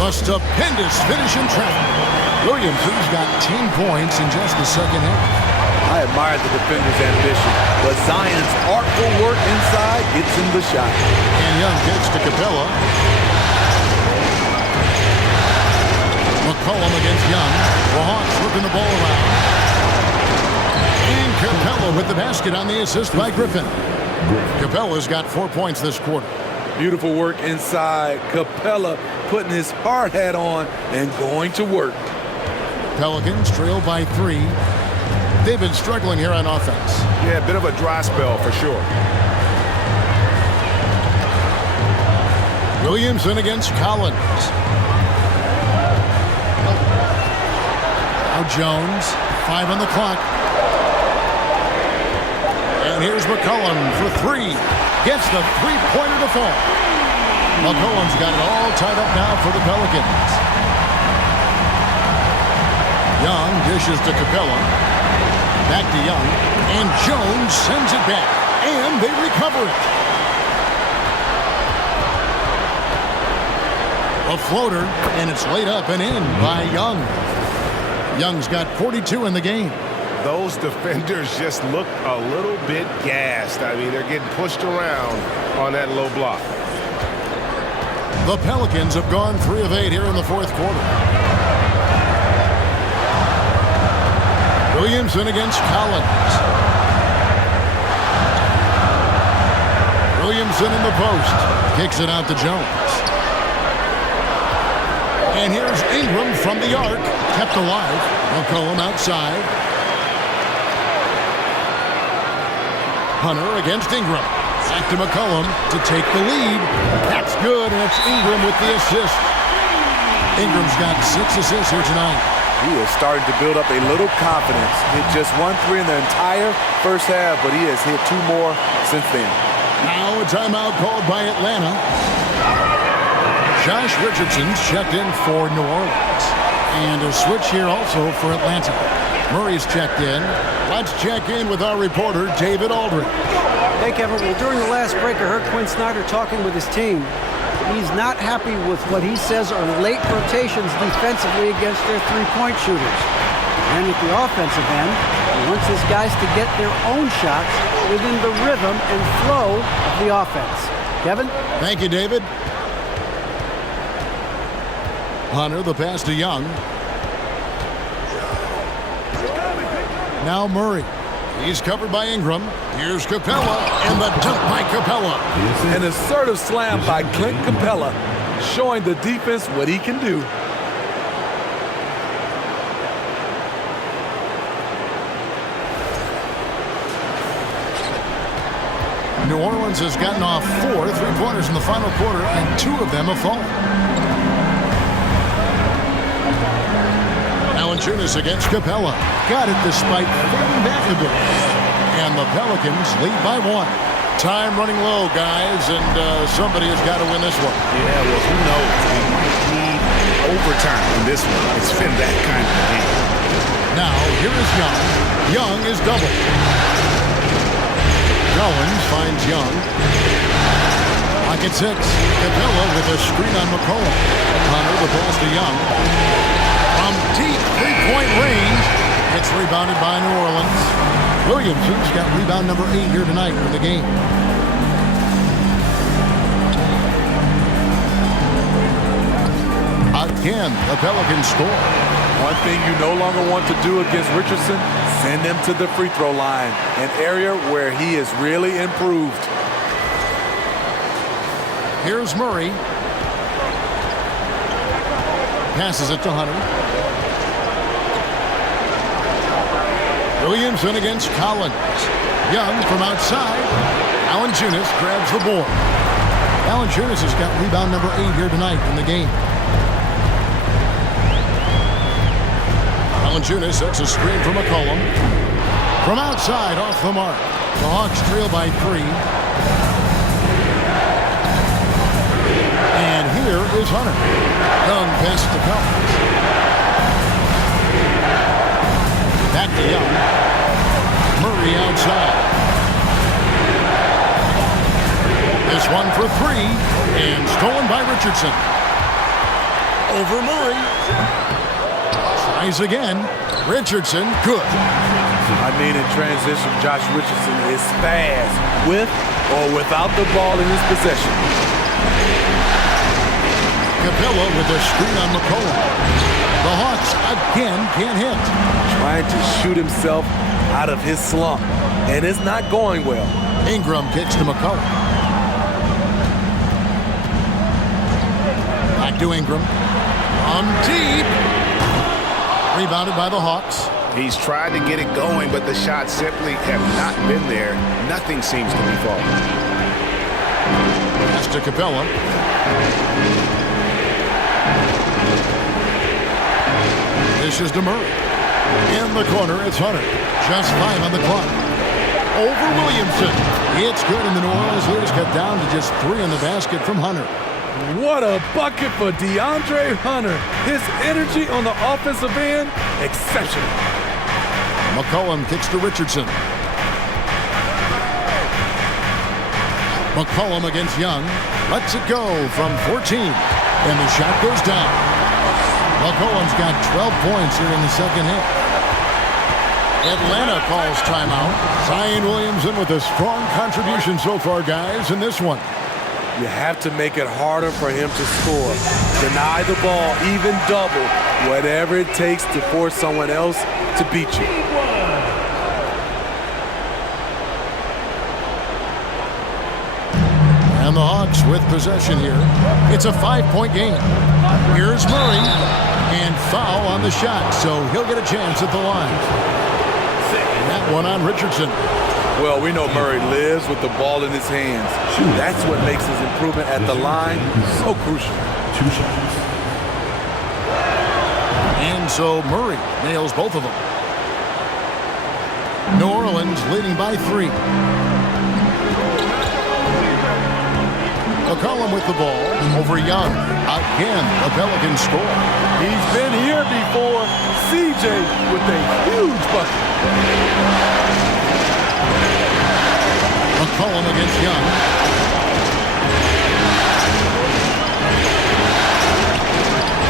A stupendous finish in traffic. Williamson's got 10 points in just the second half. I admire the defender's ambition, but Zion's artful work inside gets him the shot. And Young kicks to Capella. McCollum against Young. The Hawks whipping the ball around. And Capella with the basket on the assist by Griffin. Capella's got 4 points this quarter. Beautiful work inside. Capella putting his hard hat on and going to work. Pelicans trail by 3. They've been struggling here on offense. Yeah, a bit of a dry spell for sure. Williamson against Collins. Now Jones, 5 on the clock. And here's McCollum for 3. Gets the three-pointer to fall. McCollum's got it all tied up now for the Pelicans. Young dishes to Capella. Back to Young, and Jones sends it back, and they recover it. A floater, and it's laid up and in by Young. Young's got 42 in the game. Those defenders just look a little bit gassed. I mean, they're getting pushed around on that low block. The Pelicans have gone 3 of 8 here in the fourth quarter. Williamson against Collins. Williamson in the post. Kicks it out to Jones. And here's Ingram from the arc. Kept alive. McCollum outside. Hunter against Ingram. Back to McCollum to take the lead. That's good, and it's Ingram with the assist. Ingram's got 6 assists here tonight. He is starting to build up a little confidence. Hit just 1 3 in the entire first half, but he has hit 2 more since then. Now a timeout called by Atlanta. Josh Richardson's checked in for New Orleans. And a switch here also for Atlanta. Murray's checked in. Let's check in with our reporter, David Aldridge. Hey, Kevin. Well, during the last break, I heard Quinn Snyder talking with his team. He's not happy with what he says are late rotations defensively against their three-point shooters. And at the offensive end, he wants his guys to get their own shots within the rhythm and flow of the offense. Kevin? Thank you, David. Hunter, the pass to Young. Now Murray. He's covered by Ingram. Here's Capella, and the dunk by Capella. An assertive slam by Clint Capella, showing the defense what he can do. New Orleans has gotten off 4 3-pointers in the final quarter, and 2 of them have fallen. Valanciunas against Capella. Got it despite falling back a bit. And the Pelicans lead by 1. Time running low, guys, and somebody has got to win this one. Yeah, well, who knows? We might need overtime in this one. It's been that kind of game. Now, here is Young. Young is double. Collins finds Young. Pocket 6. Capella with a screen on McCollum. Hunter, the pass to Young. From deep three-point range. It's rebounded by New Orleans. Williamson's got rebound number 8 here tonight for the game. Again, the Pelicans score. One thing you no longer want to do against Richardson, send him to the free throw line, an area where he has really improved. Here's Murray. Passes it to Hunter. Williamson against Collins. Young from outside. Valanciunas grabs the board. Valanciunas has got rebound number 8 here tonight in the game. Valanciunas sets a screen for McCollum. From outside, off the mark. The Hawks trail by 3. And here is Hunter. Young passes to Collins. to Young. Murray outside. This one for three, and stolen by Richardson. Over Murray. Tries again. Richardson, good. I mean, in transition, Josh Richardson is fast with or without the ball in his possession. Capella with a screen on McCollum. The Hawks again can't hit. Trying to shoot himself out of his slump, and it's not going well. Ingram kicks to McCollum. Back to Ingram. On deep. Rebounded by the Hawks. He's tried to get it going, but the shots simply have not been there. Nothing seems to be falling. Pass to Capella. This is to Murray. In the corner, it's Hunter. Just 5 on the clock. Over Williamson. It's good, and the New Orleans Leaders cut down to just 3 in the basket from Hunter. What a bucket for DeAndre Hunter. His energy on the offensive end, exceptional. McCollum kicks to Richardson. McCollum against Young. Lets it go from 14. And the shot goes down. McCollum's got 12 points here in the second half. Atlanta calls timeout. Zion Williamson with a strong contribution so far, guys, in this one. You have to make it harder for him to score. Deny the ball, even double, whatever it takes to force someone else to beat you. And the Hawks with possession here. It's a 5-point game. Here's Murray. And foul on the shot, so he'll get a chance at the line. And that one on Richardson. Well, we know Murray lives with the ball in his hands. That's what makes his improvement at the line so crucial. 2 shots. And so Murray nails both of them. New Orleans leading by 3. McCollum with the ball over Young. Again, the Pelicans score. He's been here before. CJ with a huge bucket. McCollum against Young.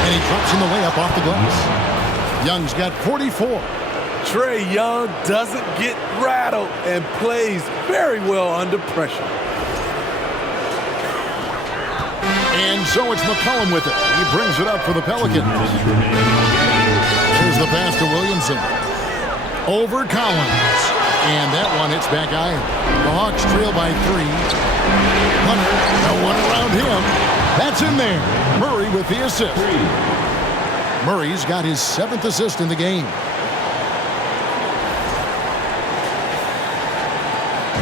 And he drops in the layup off the glass. Young's got 44. Trae Young doesn't get rattled and plays very well under pressure. And so it's McCollum with it. He brings it up for the Pelicans. Here's the pass to Williamson. Over Collins. And that one hits back iron. The Hawks trail by 3. Hunter, no one around him. That's in there. Murray with the assist. Murray's got his 7th assist in the game.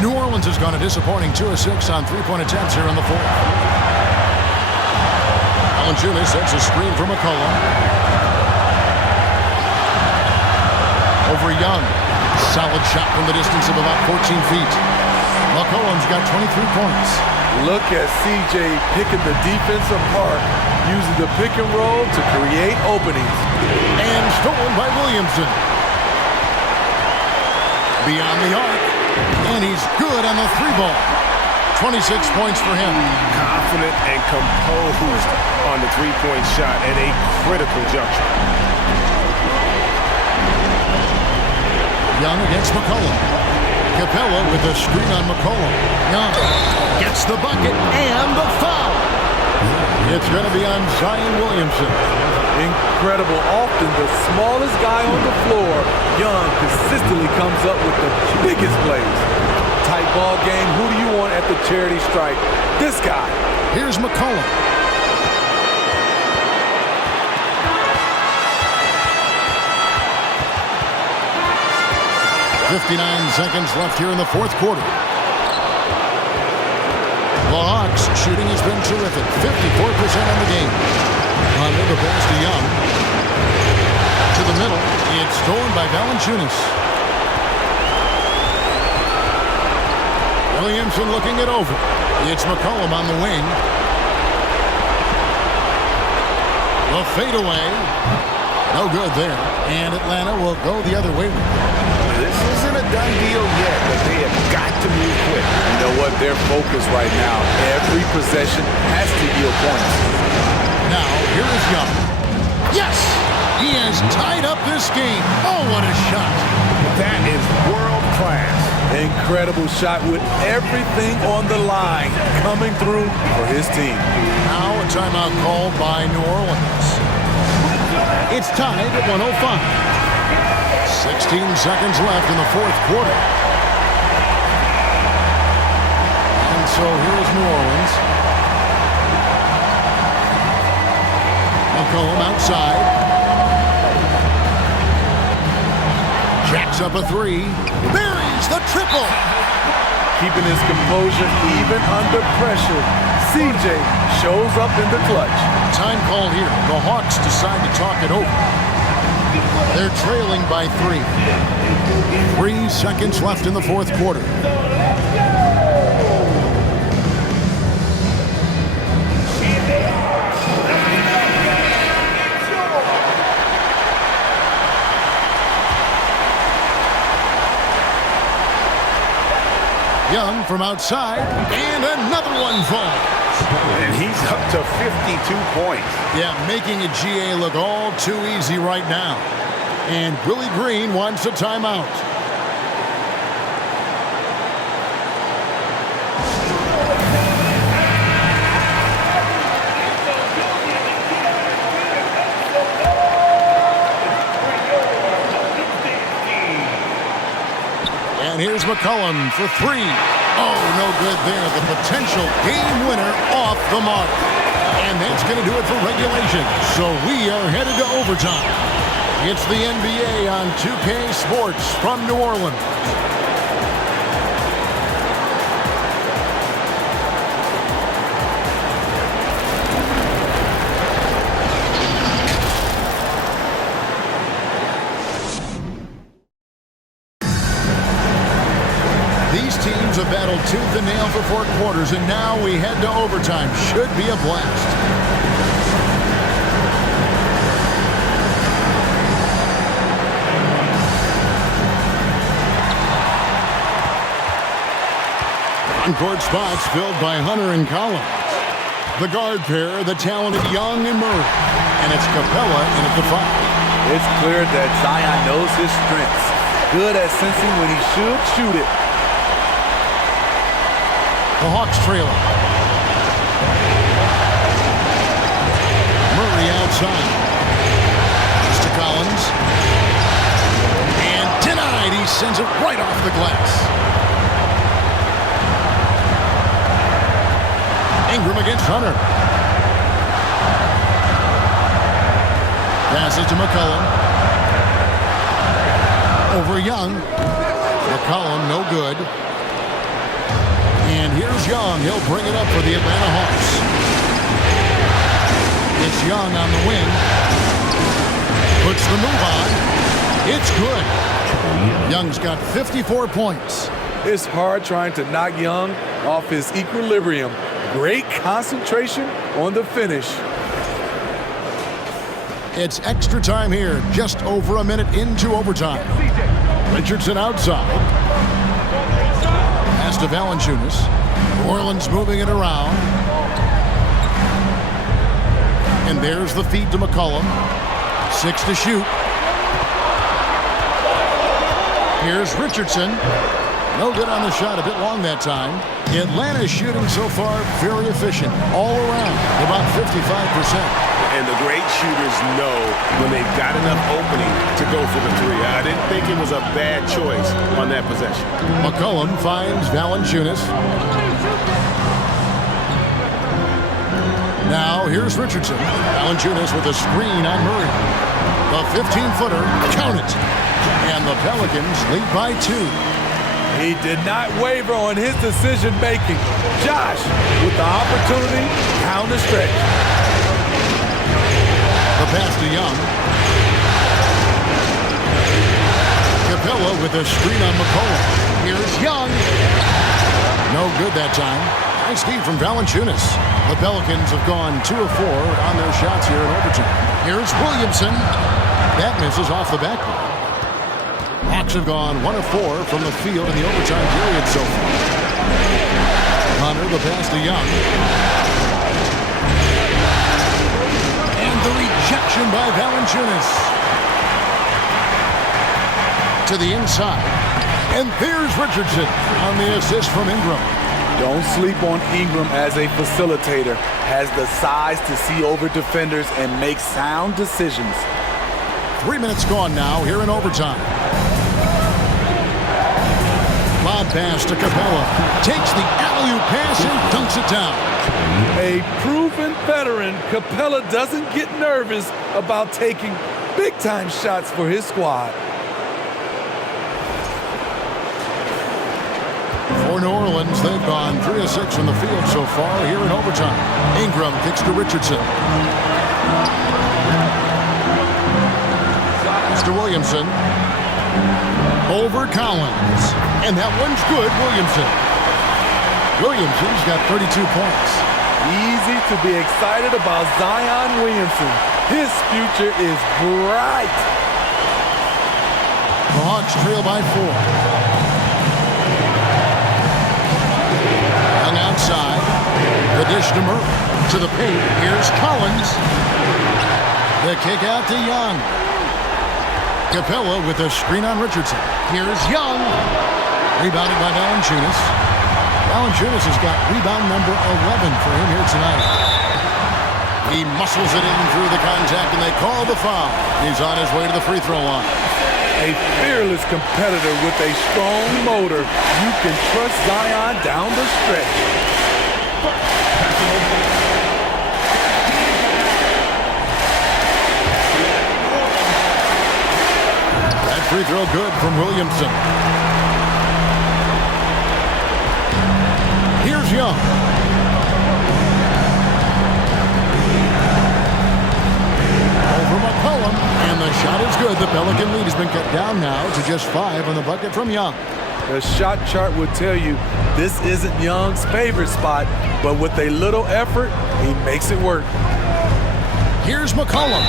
New Orleans has gone a disappointing 2 of 6 on 3-point attempts here in the 4th. Valanciunas sets a screen for McCollum. Over Young. Solid shot from the distance of about 14 feet. McCollum's got 23 points. Look at CJ picking the defense apart, using the pick and roll to create openings. And stolen by Williamson. Beyond the arc. And he's good on the 3-ball. 26 points for him. Confident and composed on the 3-point shot at a critical juncture. Young against McCollum. Capella with a screen on McCollum. Young gets the bucket and the foul. It's going to be on Zion Williamson. Incredible. Often the smallest guy on the floor, Young consistently comes up with the biggest plays. Tight ball game. Who do you want at the charity stripe? This guy. Here's McCollum. .59 seconds left here in the 4th quarter. The Hawks shooting has been terrific. 54% on the game. Under the pass to Young. To the middle. It's stolen by Valanciunas. Williamson looking it over. It's McCollum on the wing. The fadeaway. No good there. And Atlanta will go the other way with it. This isn't a done deal yet, but they have got to move quick. You know what? They're focused right now. Every possession has to yield points. Now, here is Young. Yes! He has tied up this game. Oh, what a shot. That is world class. Incredible shot with everything on the line coming through for his team. Now a timeout called by New Orleans. It's tied at 105. 16 seconds left in the fourth quarter. And so here's New Orleans. McCollum outside. Jacks up a three. Buries the triple. Keeping his composure even under pressure. CJ shows up in the clutch. Time called here. The Hawks decide to talk it over. They're trailing by 3. 3 seconds left in the fourth quarter. Young from outside, and another one falls. And he's up to 52 points. Yeah, making a GA look all too easy right now. And Willie Green wants a timeout. And here's McCollum for 3. Oh, no good there. The potential game winner off the mark. And that's going to do it for regulation. So we are headed to overtime. It's the NBA on 2K Sports from New Orleans. These teams have battled tooth and nail for 4 quarters, and now we head to overtime. Should be a blast. On-court spots filled by Hunter and Collins. The guard pair, the talented Young and Murray. And it's Capella in at the 5. It's clear that Zion knows his strengths. Good at sensing when he should shoot it. The Hawks trailing. Murray outside. Just to Collins. And denied. He sends it right off the glass. Ingram against Hunter. Passes to McCollum. Over Young. McCollum no good. And here's Young. He'll bring it up for the Atlanta Hawks. It's Young on the wing. Puts the move on. It's good. Young's got 54 points. It's hard trying to knock Young off his equilibrium. Great concentration on the finish. It's extra time here, just over a minute into overtime. Richardson outside. Pass to Valanciunas. New Orleans moving it around. And there's the feed to McCollum. 6 to shoot. Here's Richardson. No good on the shot, a bit long that time. Atlanta's shooting so far very efficient, all around, about 55%. And the great shooters know when they've got enough opening to go for the 3. I didn't think it was a bad choice on that possession. McCollum finds Valanciunas. Now here's Richardson. Valanciunas with a screen on Murray. The 15-footer, count it. And the Pelicans lead by 2. He did not waver on his decision-making. Josh with the opportunity down the stretch. The pass to Young. Capella with a screen on McCollum. Here's Young. No good that time. Nice feed from Valanciunas. The Pelicans have gone 2 of 4 on their shots here in overtime. Here's Williamson. That misses off the backboard. Hawks have gone 1 of 4 from the field in the overtime period so far. Hunter, the pass to Young. And the rejection by Valanciunas. To the inside. And there's Richardson on the assist from Ingram. Don't sleep on Ingram as a facilitator. Has the size to see over defenders and make sound decisions. 3 minutes gone now here in overtime. Lob pass to Capella. Takes the alley-oop pass and dunks it down. A proven veteran, Capella doesn't get nervous about taking big-time shots for his squad. For New Orleans, they've gone 3 of 6 from the field so far here in overtime. Ingram kicks to Richardson. To Williamson. Over Collins. And that one's good, Williamson. Williamson's got 32 points. Easy to be excited about Zion Williamson. His future is bright. The Hawks trail by 4. Young outside. The dish to Murray. To the paint. Here's Collins. The kick out to Young. Capella with a screen on Richardson. Here's Young. Rebounded by Valanciunas. Valanciunas has got rebound number 11 for him here tonight. He muscles it in through the contact, and they call the foul. He's on his way to the free throw line. A fearless competitor with a strong motor. You can trust Zion down the stretch. Free throw good from Williamson. Here's Young. Over McCollum, and the shot is good. The Pelican lead has been cut down now to just 5 on the bucket from Young. The shot chart would tell you this isn't Young's favorite spot, but with a little effort, he makes it work. Here's McCollum.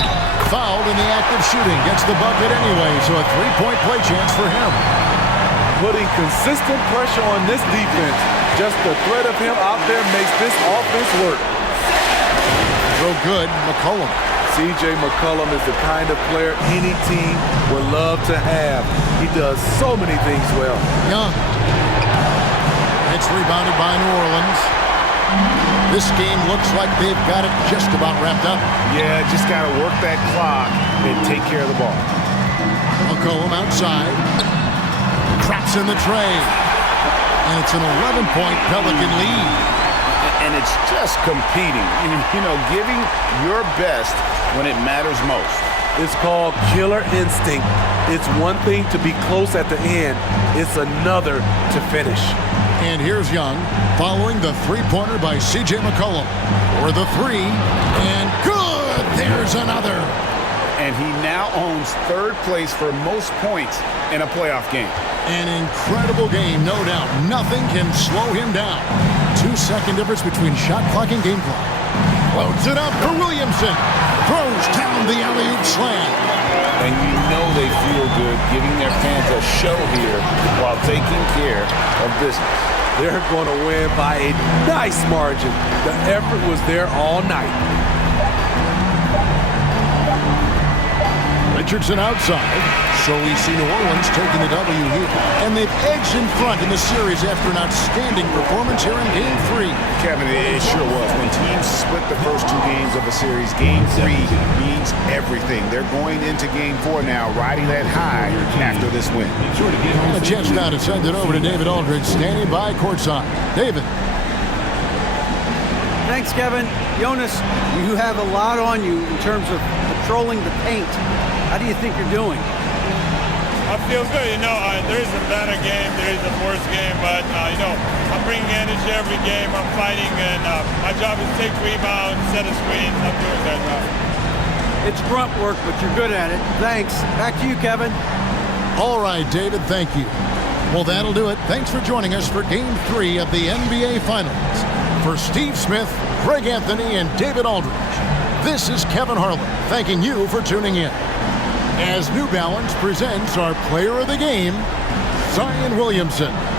Fouled in the act of shooting. Gets the bucket anyway, so a 3-point play chance for him. Putting consistent pressure on this defense. Just the threat of him out there makes this offense work. Throw good, McCollum. C.J. McCollum is the kind of player any team would love to have. He does so many things well. Young. It's rebounded by New Orleans. This game looks like they've got it just about wrapped up. Yeah, just got to work that clock and take care of the ball. McCollum outside. Traps in the tray. And it's an 11-point Pelican lead. And it's just competing. You know, giving your best when it matters most. It's called killer instinct. It's one thing to be close at the end. It's another to finish. And here's Young following the three-pointer by C.J. McCollum. For the 3, and good! There's another. And he now owns 3rd place for most points in a playoff game. An incredible game, no doubt. Nothing can slow him down. 2-second difference between shot clock and game clock. Floats it up for Williamson. Throws down the alley-oop slam. And you know they feel good giving their fans a show here while taking care of business. They're going to win by a nice margin. The effort was there all night. Richardson outside. So we see New Orleans taking the W here. And they've edged in front in the series after an outstanding performance here in Game 3. Kevin, it sure was. When teams split the first 2 games of a series, Game 3 means everything. They're going into Game 4 now, riding that high after this win. A chance now to send it over to David Aldridge, standing by courtside. David. Thanks, Kevin. Jonas, you have a lot on you in terms of controlling the paint. How do you think you're doing? I feel good. There is a better game, there is a worse game, but, I'm bringing energy every game. I'm fighting, and my job is to take rebounds, set a screen. I'm doing that job. It's grunt work, but you're good at it. Thanks. Back to you, Kevin. All right, David, thank you. Well, that'll do it. Thanks for joining us for Game 3 of the NBA Finals. For Steve Smith, Greg Anthony, and David Aldridge, this is Kevin Harlan thanking you for tuning in. As New Balance presents our player of the game, Zion Williamson.